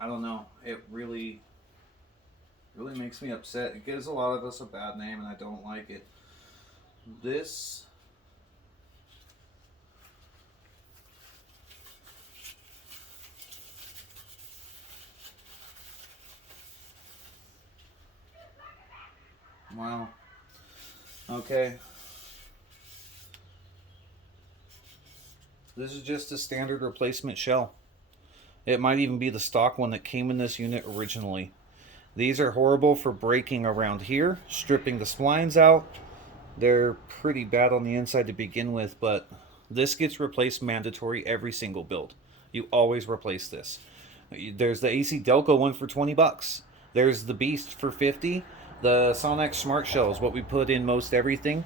I don't know, it really makes me upset. It gives a lot of us a bad name, and I don't like it. This, wow. Okay. This is just a standard replacement shell. It might even be the stock one that came in this unit originally. These are horrible for breaking around here, stripping the splines out. They're pretty bad on the inside to begin with, but this gets replaced mandatory every single build. You always replace this. There's the AC Delco one for 20 bucks. There's the Beast for 50. The Sonex Smart Shell is what we put in most everything.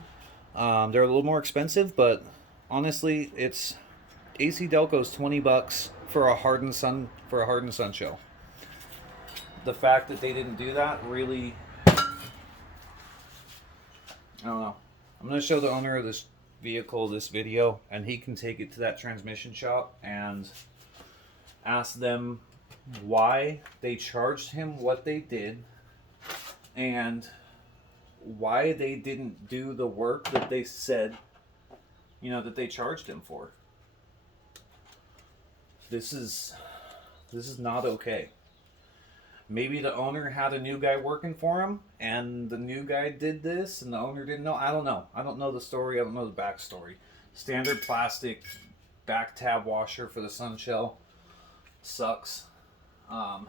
They're a little more expensive, but honestly, it's AC Delco's 20 bucks for a hardened sun shell. The fact that they didn't do that really, I don't know. I'm going to show the owner of this vehicle this video, and he can take it to that transmission shop and ask them why they charged him what they did and why they didn't do the work that they said, you know, that they charged him for. This is not okay. Maybe the owner had a new guy working for him, and the new guy did this, and the owner didn't know. I don't know. I don't know the story. I don't know the backstory. Standard plastic back tab washer for the sun shell. Sucks. Won't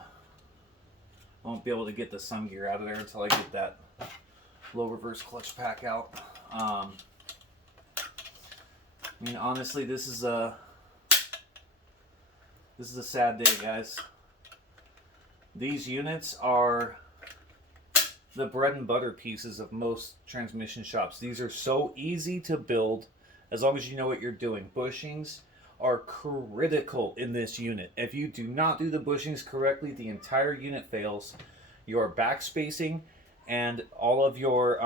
be able to get the sun gear out of there until I get that low reverse clutch pack out. I mean, honestly, this is a sad day, guys. These units are the bread and butter pieces of most transmission shops. These are so easy to build as long as you know what you're doing. Bushings are critical in this unit. If you do not do the bushings correctly, the entire unit fails. Your back spacing and all of your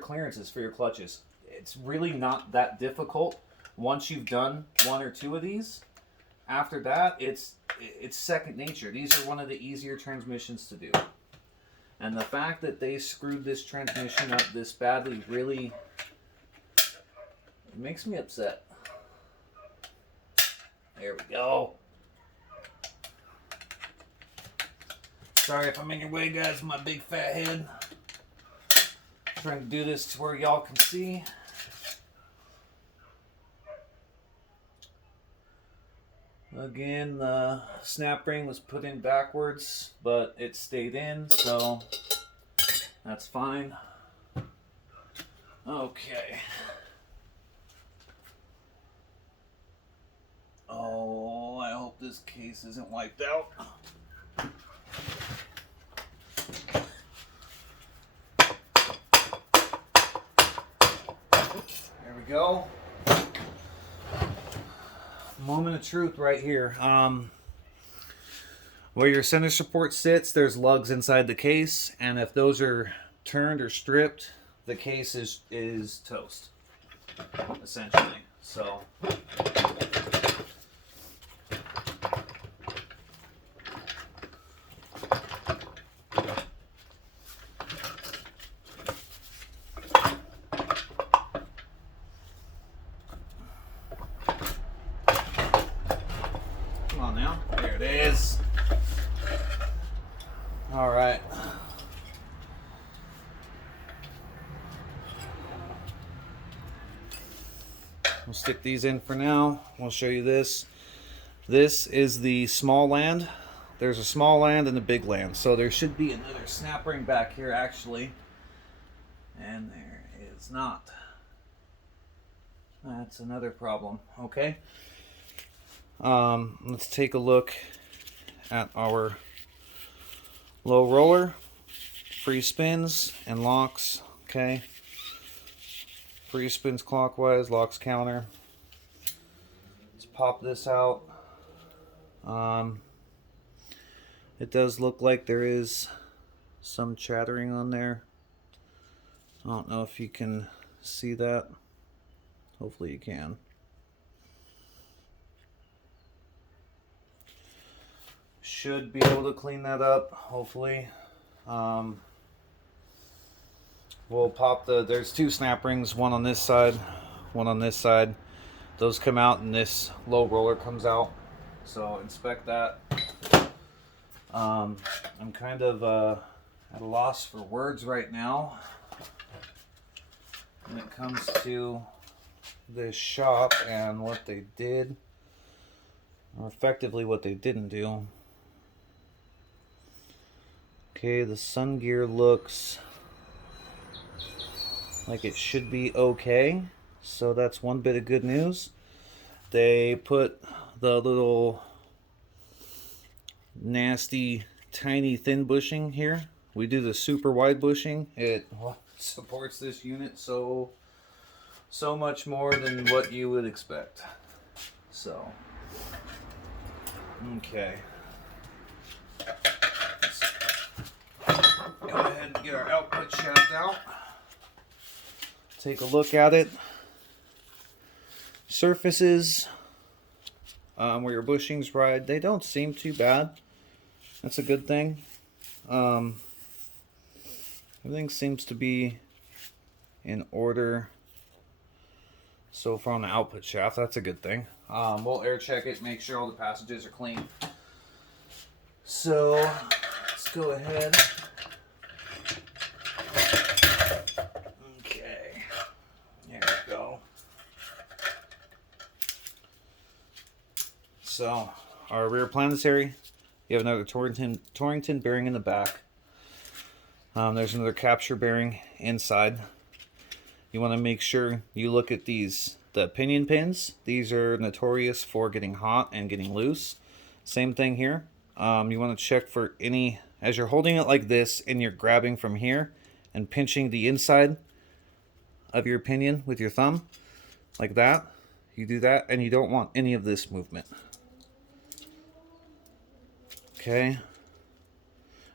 clearances for your clutches. It's really not that difficult once you've done one or two of these. After that, it's second nature. These are one of the easier transmissions to do. And the fact that they screwed this transmission up this badly really makes me upset. There we go. Sorry if I'm in your way, guys, with my big fat head. Trying to do this to where y'all can see. Again, the snap ring was put in backwards, but it stayed in, so that's fine. Okay. Oh, I hope this case isn't wiped out. There we go. Moment of truth right here. Where your center support sits, there's lugs inside the case, and if those are turned or stripped, the case is toast, essentially. So come on now, there it is. All right. We'll stick these in for now. We'll show you this. This is the small land. There's a small land and a big land. So there should be another snap ring back here actually. And there is not. That's another problem. Okay. Let's take a look at our low roller. Free spins and locks. Okay. Free spins clockwise, locks counter. Let's pop this out. It does look like there is some chattering on there. I don't know if you can see that. Hopefully you can. Should be able to clean that up, hopefully. We'll pop there's two snap rings, one on this side, one on this side. Those come out and this low roller comes out. So inspect that. I'm kind of at a loss for words right now when it comes to this shop and what they did, or effectively what they didn't do. Okay, the sun gear looks like it should be okay, so that's one bit of good news. They put the little nasty tiny thin bushing here. We do the super wide bushing. It supports this unit so much more than what you would expect. So okay, let's go ahead and get our output shaft out. Take a look at it. Surfaces where your bushings ride, they don't seem too bad. That's a good thing. Everything seems to be in order so far on the output shaft. That's a good thing. We'll air check it, make sure all the passages are clean. So let's go ahead. So, our rear planetary, you have another Torrington bearing in the back. There's another capture bearing inside. You want to make sure you look at these, the pinion pins. These are notorious for getting hot and getting loose. Same thing here. You want to check for any, as you're holding it like this and you're grabbing from here and pinching the inside of your pinion with your thumb, like that. You do that and you don't want any of this movement. Okay,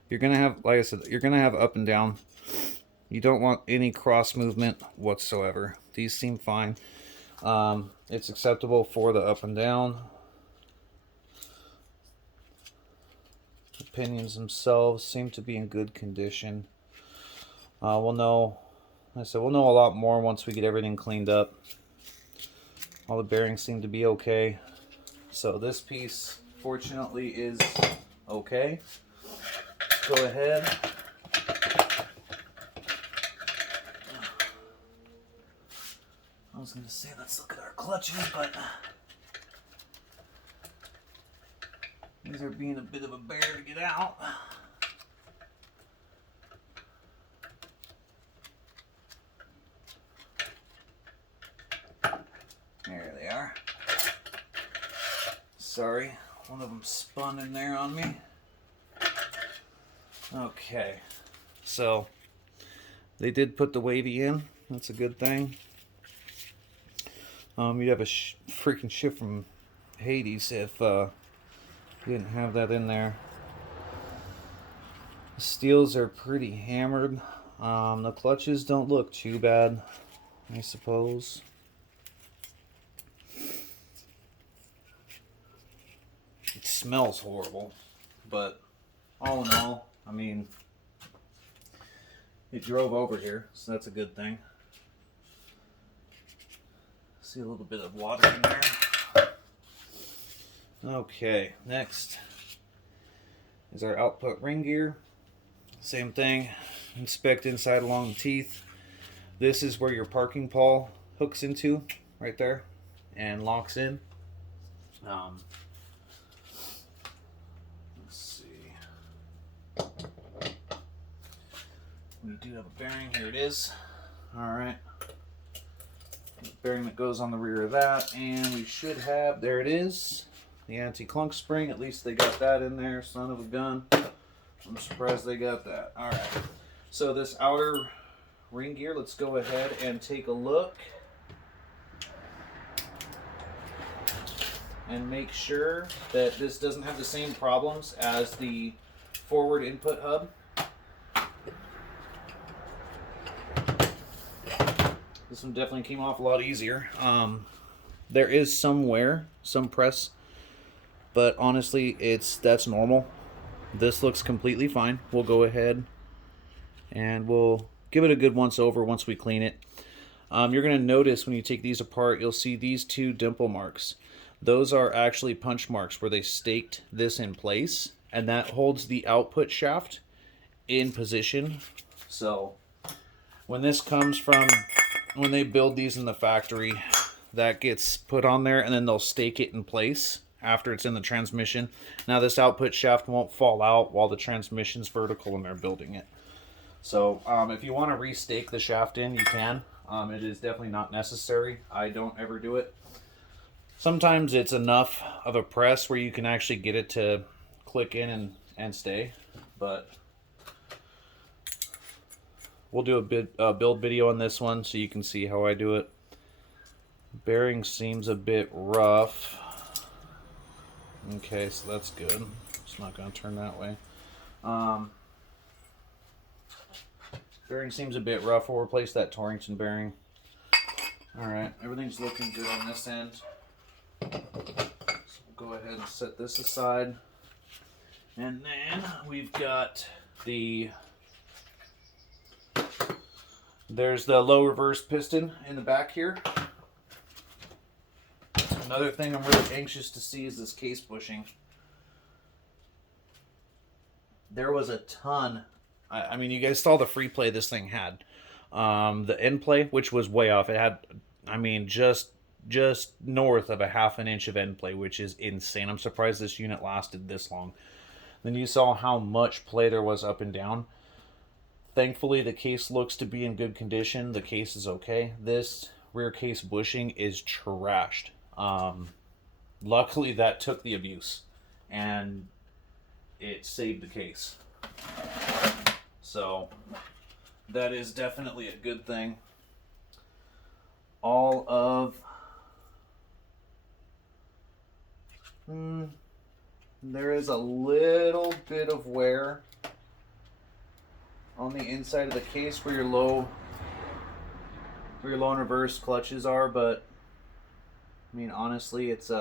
you're gonna have, like I said, you're gonna have up and down. You don't want any cross movement whatsoever. These seem fine. It's acceptable for the up and down. The pinions themselves seem to be in good condition. We'll know, like I said, we'll know a lot more once we get everything cleaned up. All the bearings seem to be okay. So this piece, fortunately, is okay. Go ahead. I was going to say let's look at our clutches, but These are being a bit of a bear to get out. There they are. Sorry, one of them spun in there on me. Okay, so they did put the wavy in. That's a good thing. You'd have a freaking ship from Hades if you didn't have that in there. The steels are pretty hammered. The clutches don't look too bad, I suppose. It smells horrible, but all in all, I mean, it drove over here, so that's a good thing. See a little bit of water in there. Okay, next is our output ring gear. Same thing, inspect inside along the teeth. This is where your parking pawl hooks into, right there, and locks in. Let's see. We do have a bearing, here it is. Alright. Bearing that goes on the rear of that, and we should have, there it is, the anti-clunk spring. At least they got that in there, son of a gun. I'm surprised they got that. Alright, so this outer ring gear, let's go ahead and take a look and make sure that this doesn't have the same problems as the forward input hub. This one definitely came off a lot easier. There is some wear, some press, but honestly, that's normal. This looks completely fine. We'll go ahead and we'll give it a good once over once we clean it. You're going to notice when you take these apart, you'll see these two dimple marks. Those are actually punch marks where they staked this in place, and that holds the output shaft in position. So when this comes from, when they build these in the factory, that gets put on there, and then they'll stake it in place after it's in the transmission. Now this output shaft won't fall out while the transmission's vertical and they're building it. So if you want to restake the shaft in, you can. It is definitely not necessary. I don't ever do it. Sometimes it's enough of a press where you can actually get it to click in and stay, but we'll do a build video on this one so you can see how I do it. Bearing seems a bit rough. Okay, so that's good. It's not going to turn that way. Bearing seems a bit rough. We'll replace that Torrington bearing. Alright, everything's looking good on this end. So we'll go ahead and set this aside. And then we've got there's the low reverse piston in the back here. Another thing I'm really anxious to see is this case bushing. There was a ton. I mean, you guys saw the free play this thing had. The end play, which was way off. It had, I mean, just north of a ½ inch of end play, which is insane. I'm surprised this unit lasted this long. Then you saw how much play there was up and down. Thankfully, the case looks to be in good condition. The case is okay. This rear case bushing is trashed. Luckily, that took the abuse, and it saved the case. So that is definitely a good thing. All of there is a little bit of wear on the inside of the case where your low and reverse clutches are, but I mean, honestly, it's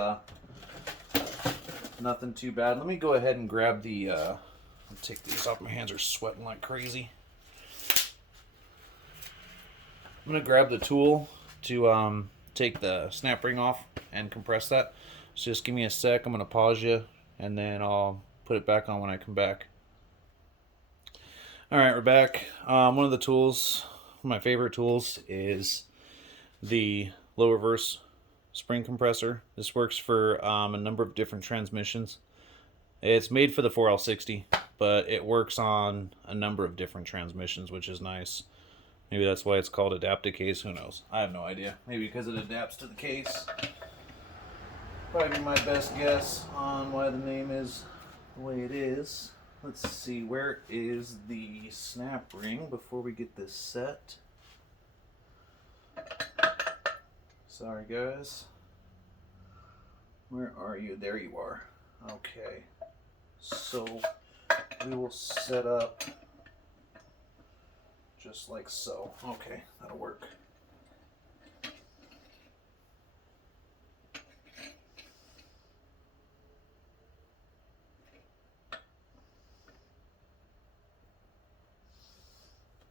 nothing too bad. Let me go ahead and grab the I'll take these off. My hands are sweating like crazy. I'm gonna grab the tool to take the snap ring off and compress that. So just give me a sec. I'm gonna pause you, and then I'll put it back on when I come back. All right, we're back. One of the tools, one of my favorite tools, is the low reverse spring compressor. This works for a number of different transmissions. It's made for the 4L60, but it works on a number of different transmissions, which is nice. Maybe that's why it's called adaptive case. Who knows? I have no idea. Maybe because it adapts to the case. Probably my best guess on why the name is the way it is. Let's see, where is the snap ring before we get this set? Sorry guys. Where are you? There you are. Okay. So we will set up just like so. Okay, that'll work.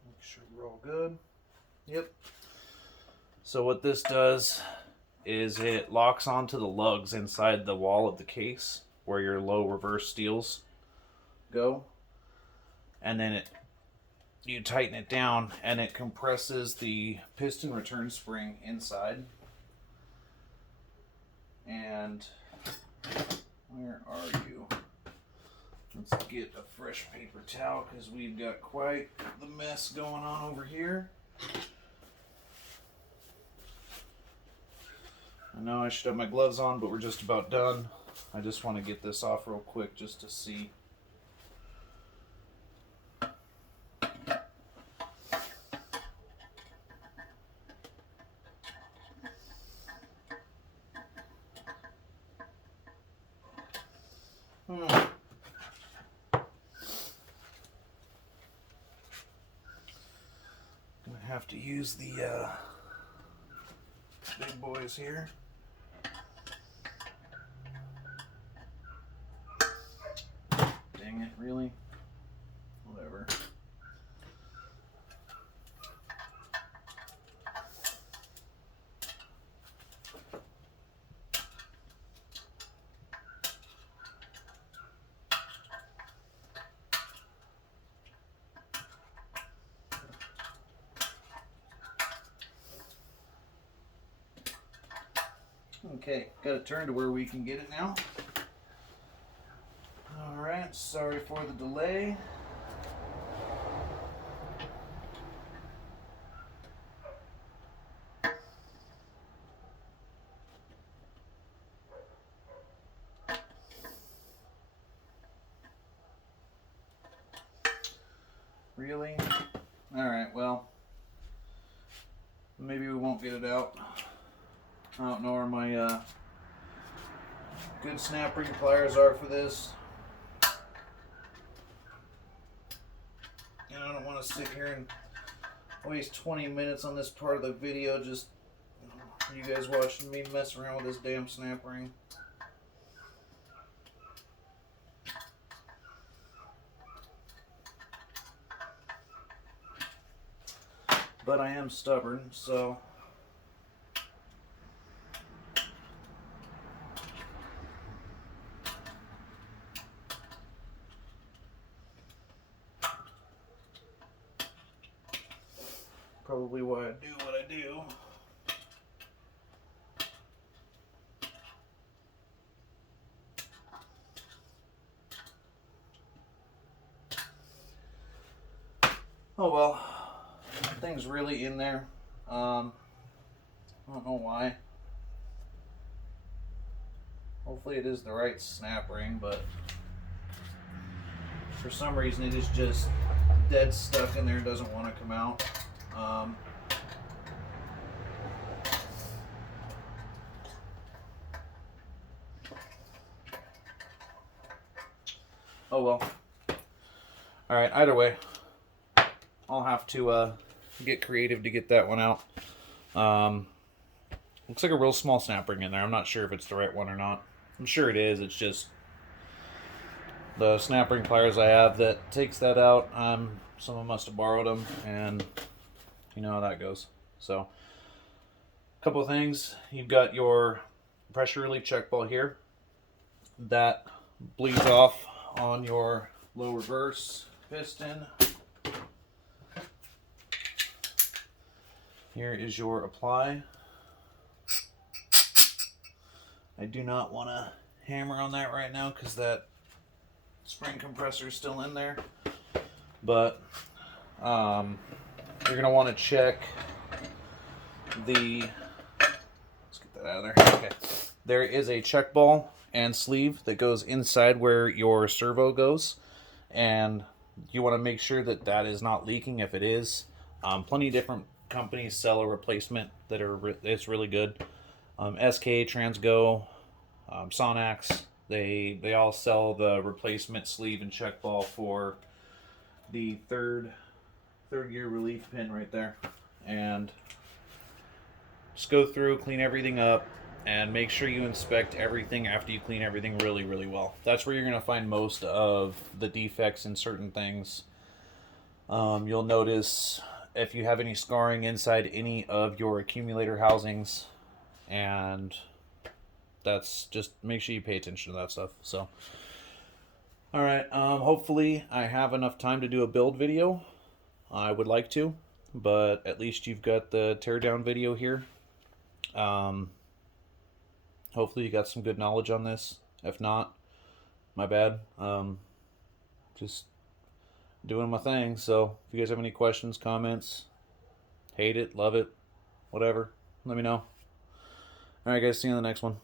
Make sure we're all good. Yep. So what this does is it locks onto the lugs inside the wall of the case where your low reverse steels go, and then you tighten it down and it compresses the piston return spring inside. And where are you? Let's get a fresh paper towel because we've got quite the mess going on over here. I know I should have my gloves on, but we're just about done. I just want to get this off real quick just to see. Gonna have to use the big boys here. Dang it, really? Whatever. Okay, got it turned to where we can get it now. Alright, sorry for the delay. Really? Alright, well, maybe we won't get it out. I don't know where my good snap ring pliers are for this. And I don't want to sit here and waste 20 minutes on this part of the video just you guys watching me mess around with this damn snap ring. But I am stubborn, so probably why I do what I do. Oh well, thing's really in there. I don't know why. Hopefully it is the right snap ring, but for some reason it is just dead stuck in there and doesn't want to come out. Oh well. Alright, either way, I'll have to get creative to get that one out. Looks like a real small snap ring in there. I'm not sure if it's the right one or not. I'm sure it is. It's just the snap ring pliers I have that takes that out. Someone must have borrowed them, and you know how that goes. So, a couple of things. You've got your pressure relief check ball here. That bleeds off on your low reverse piston. Here is your apply. I do not want to hammer on that right now because that spring compressor is still in there. But you're gonna want to check the. Let's get that out of there. Okay. There is a check ball and sleeve that goes inside where your servo goes, and you want to make sure that that is not leaking. If it is, plenty of different companies sell a replacement that it's really good. SK, Transgo, Sonax, they all sell the replacement sleeve and check ball for the third gear relief pin right there. And just go through, clean everything up, and make sure you inspect everything after you clean everything really, really well. That's where you're going to find most of the defects in certain things. You'll notice if you have any scarring inside any of your accumulator housings, and that's just, make sure you pay attention to that stuff. So, all right, hopefully I have enough time to do a build video. I would like to, but at least you've got the teardown video here. Hopefully you got some good knowledge on this. If not, my bad. Just doing my thing. So if you guys have any questions, comments, hate it, love it, whatever, let me know. Alright guys, see you in the next one.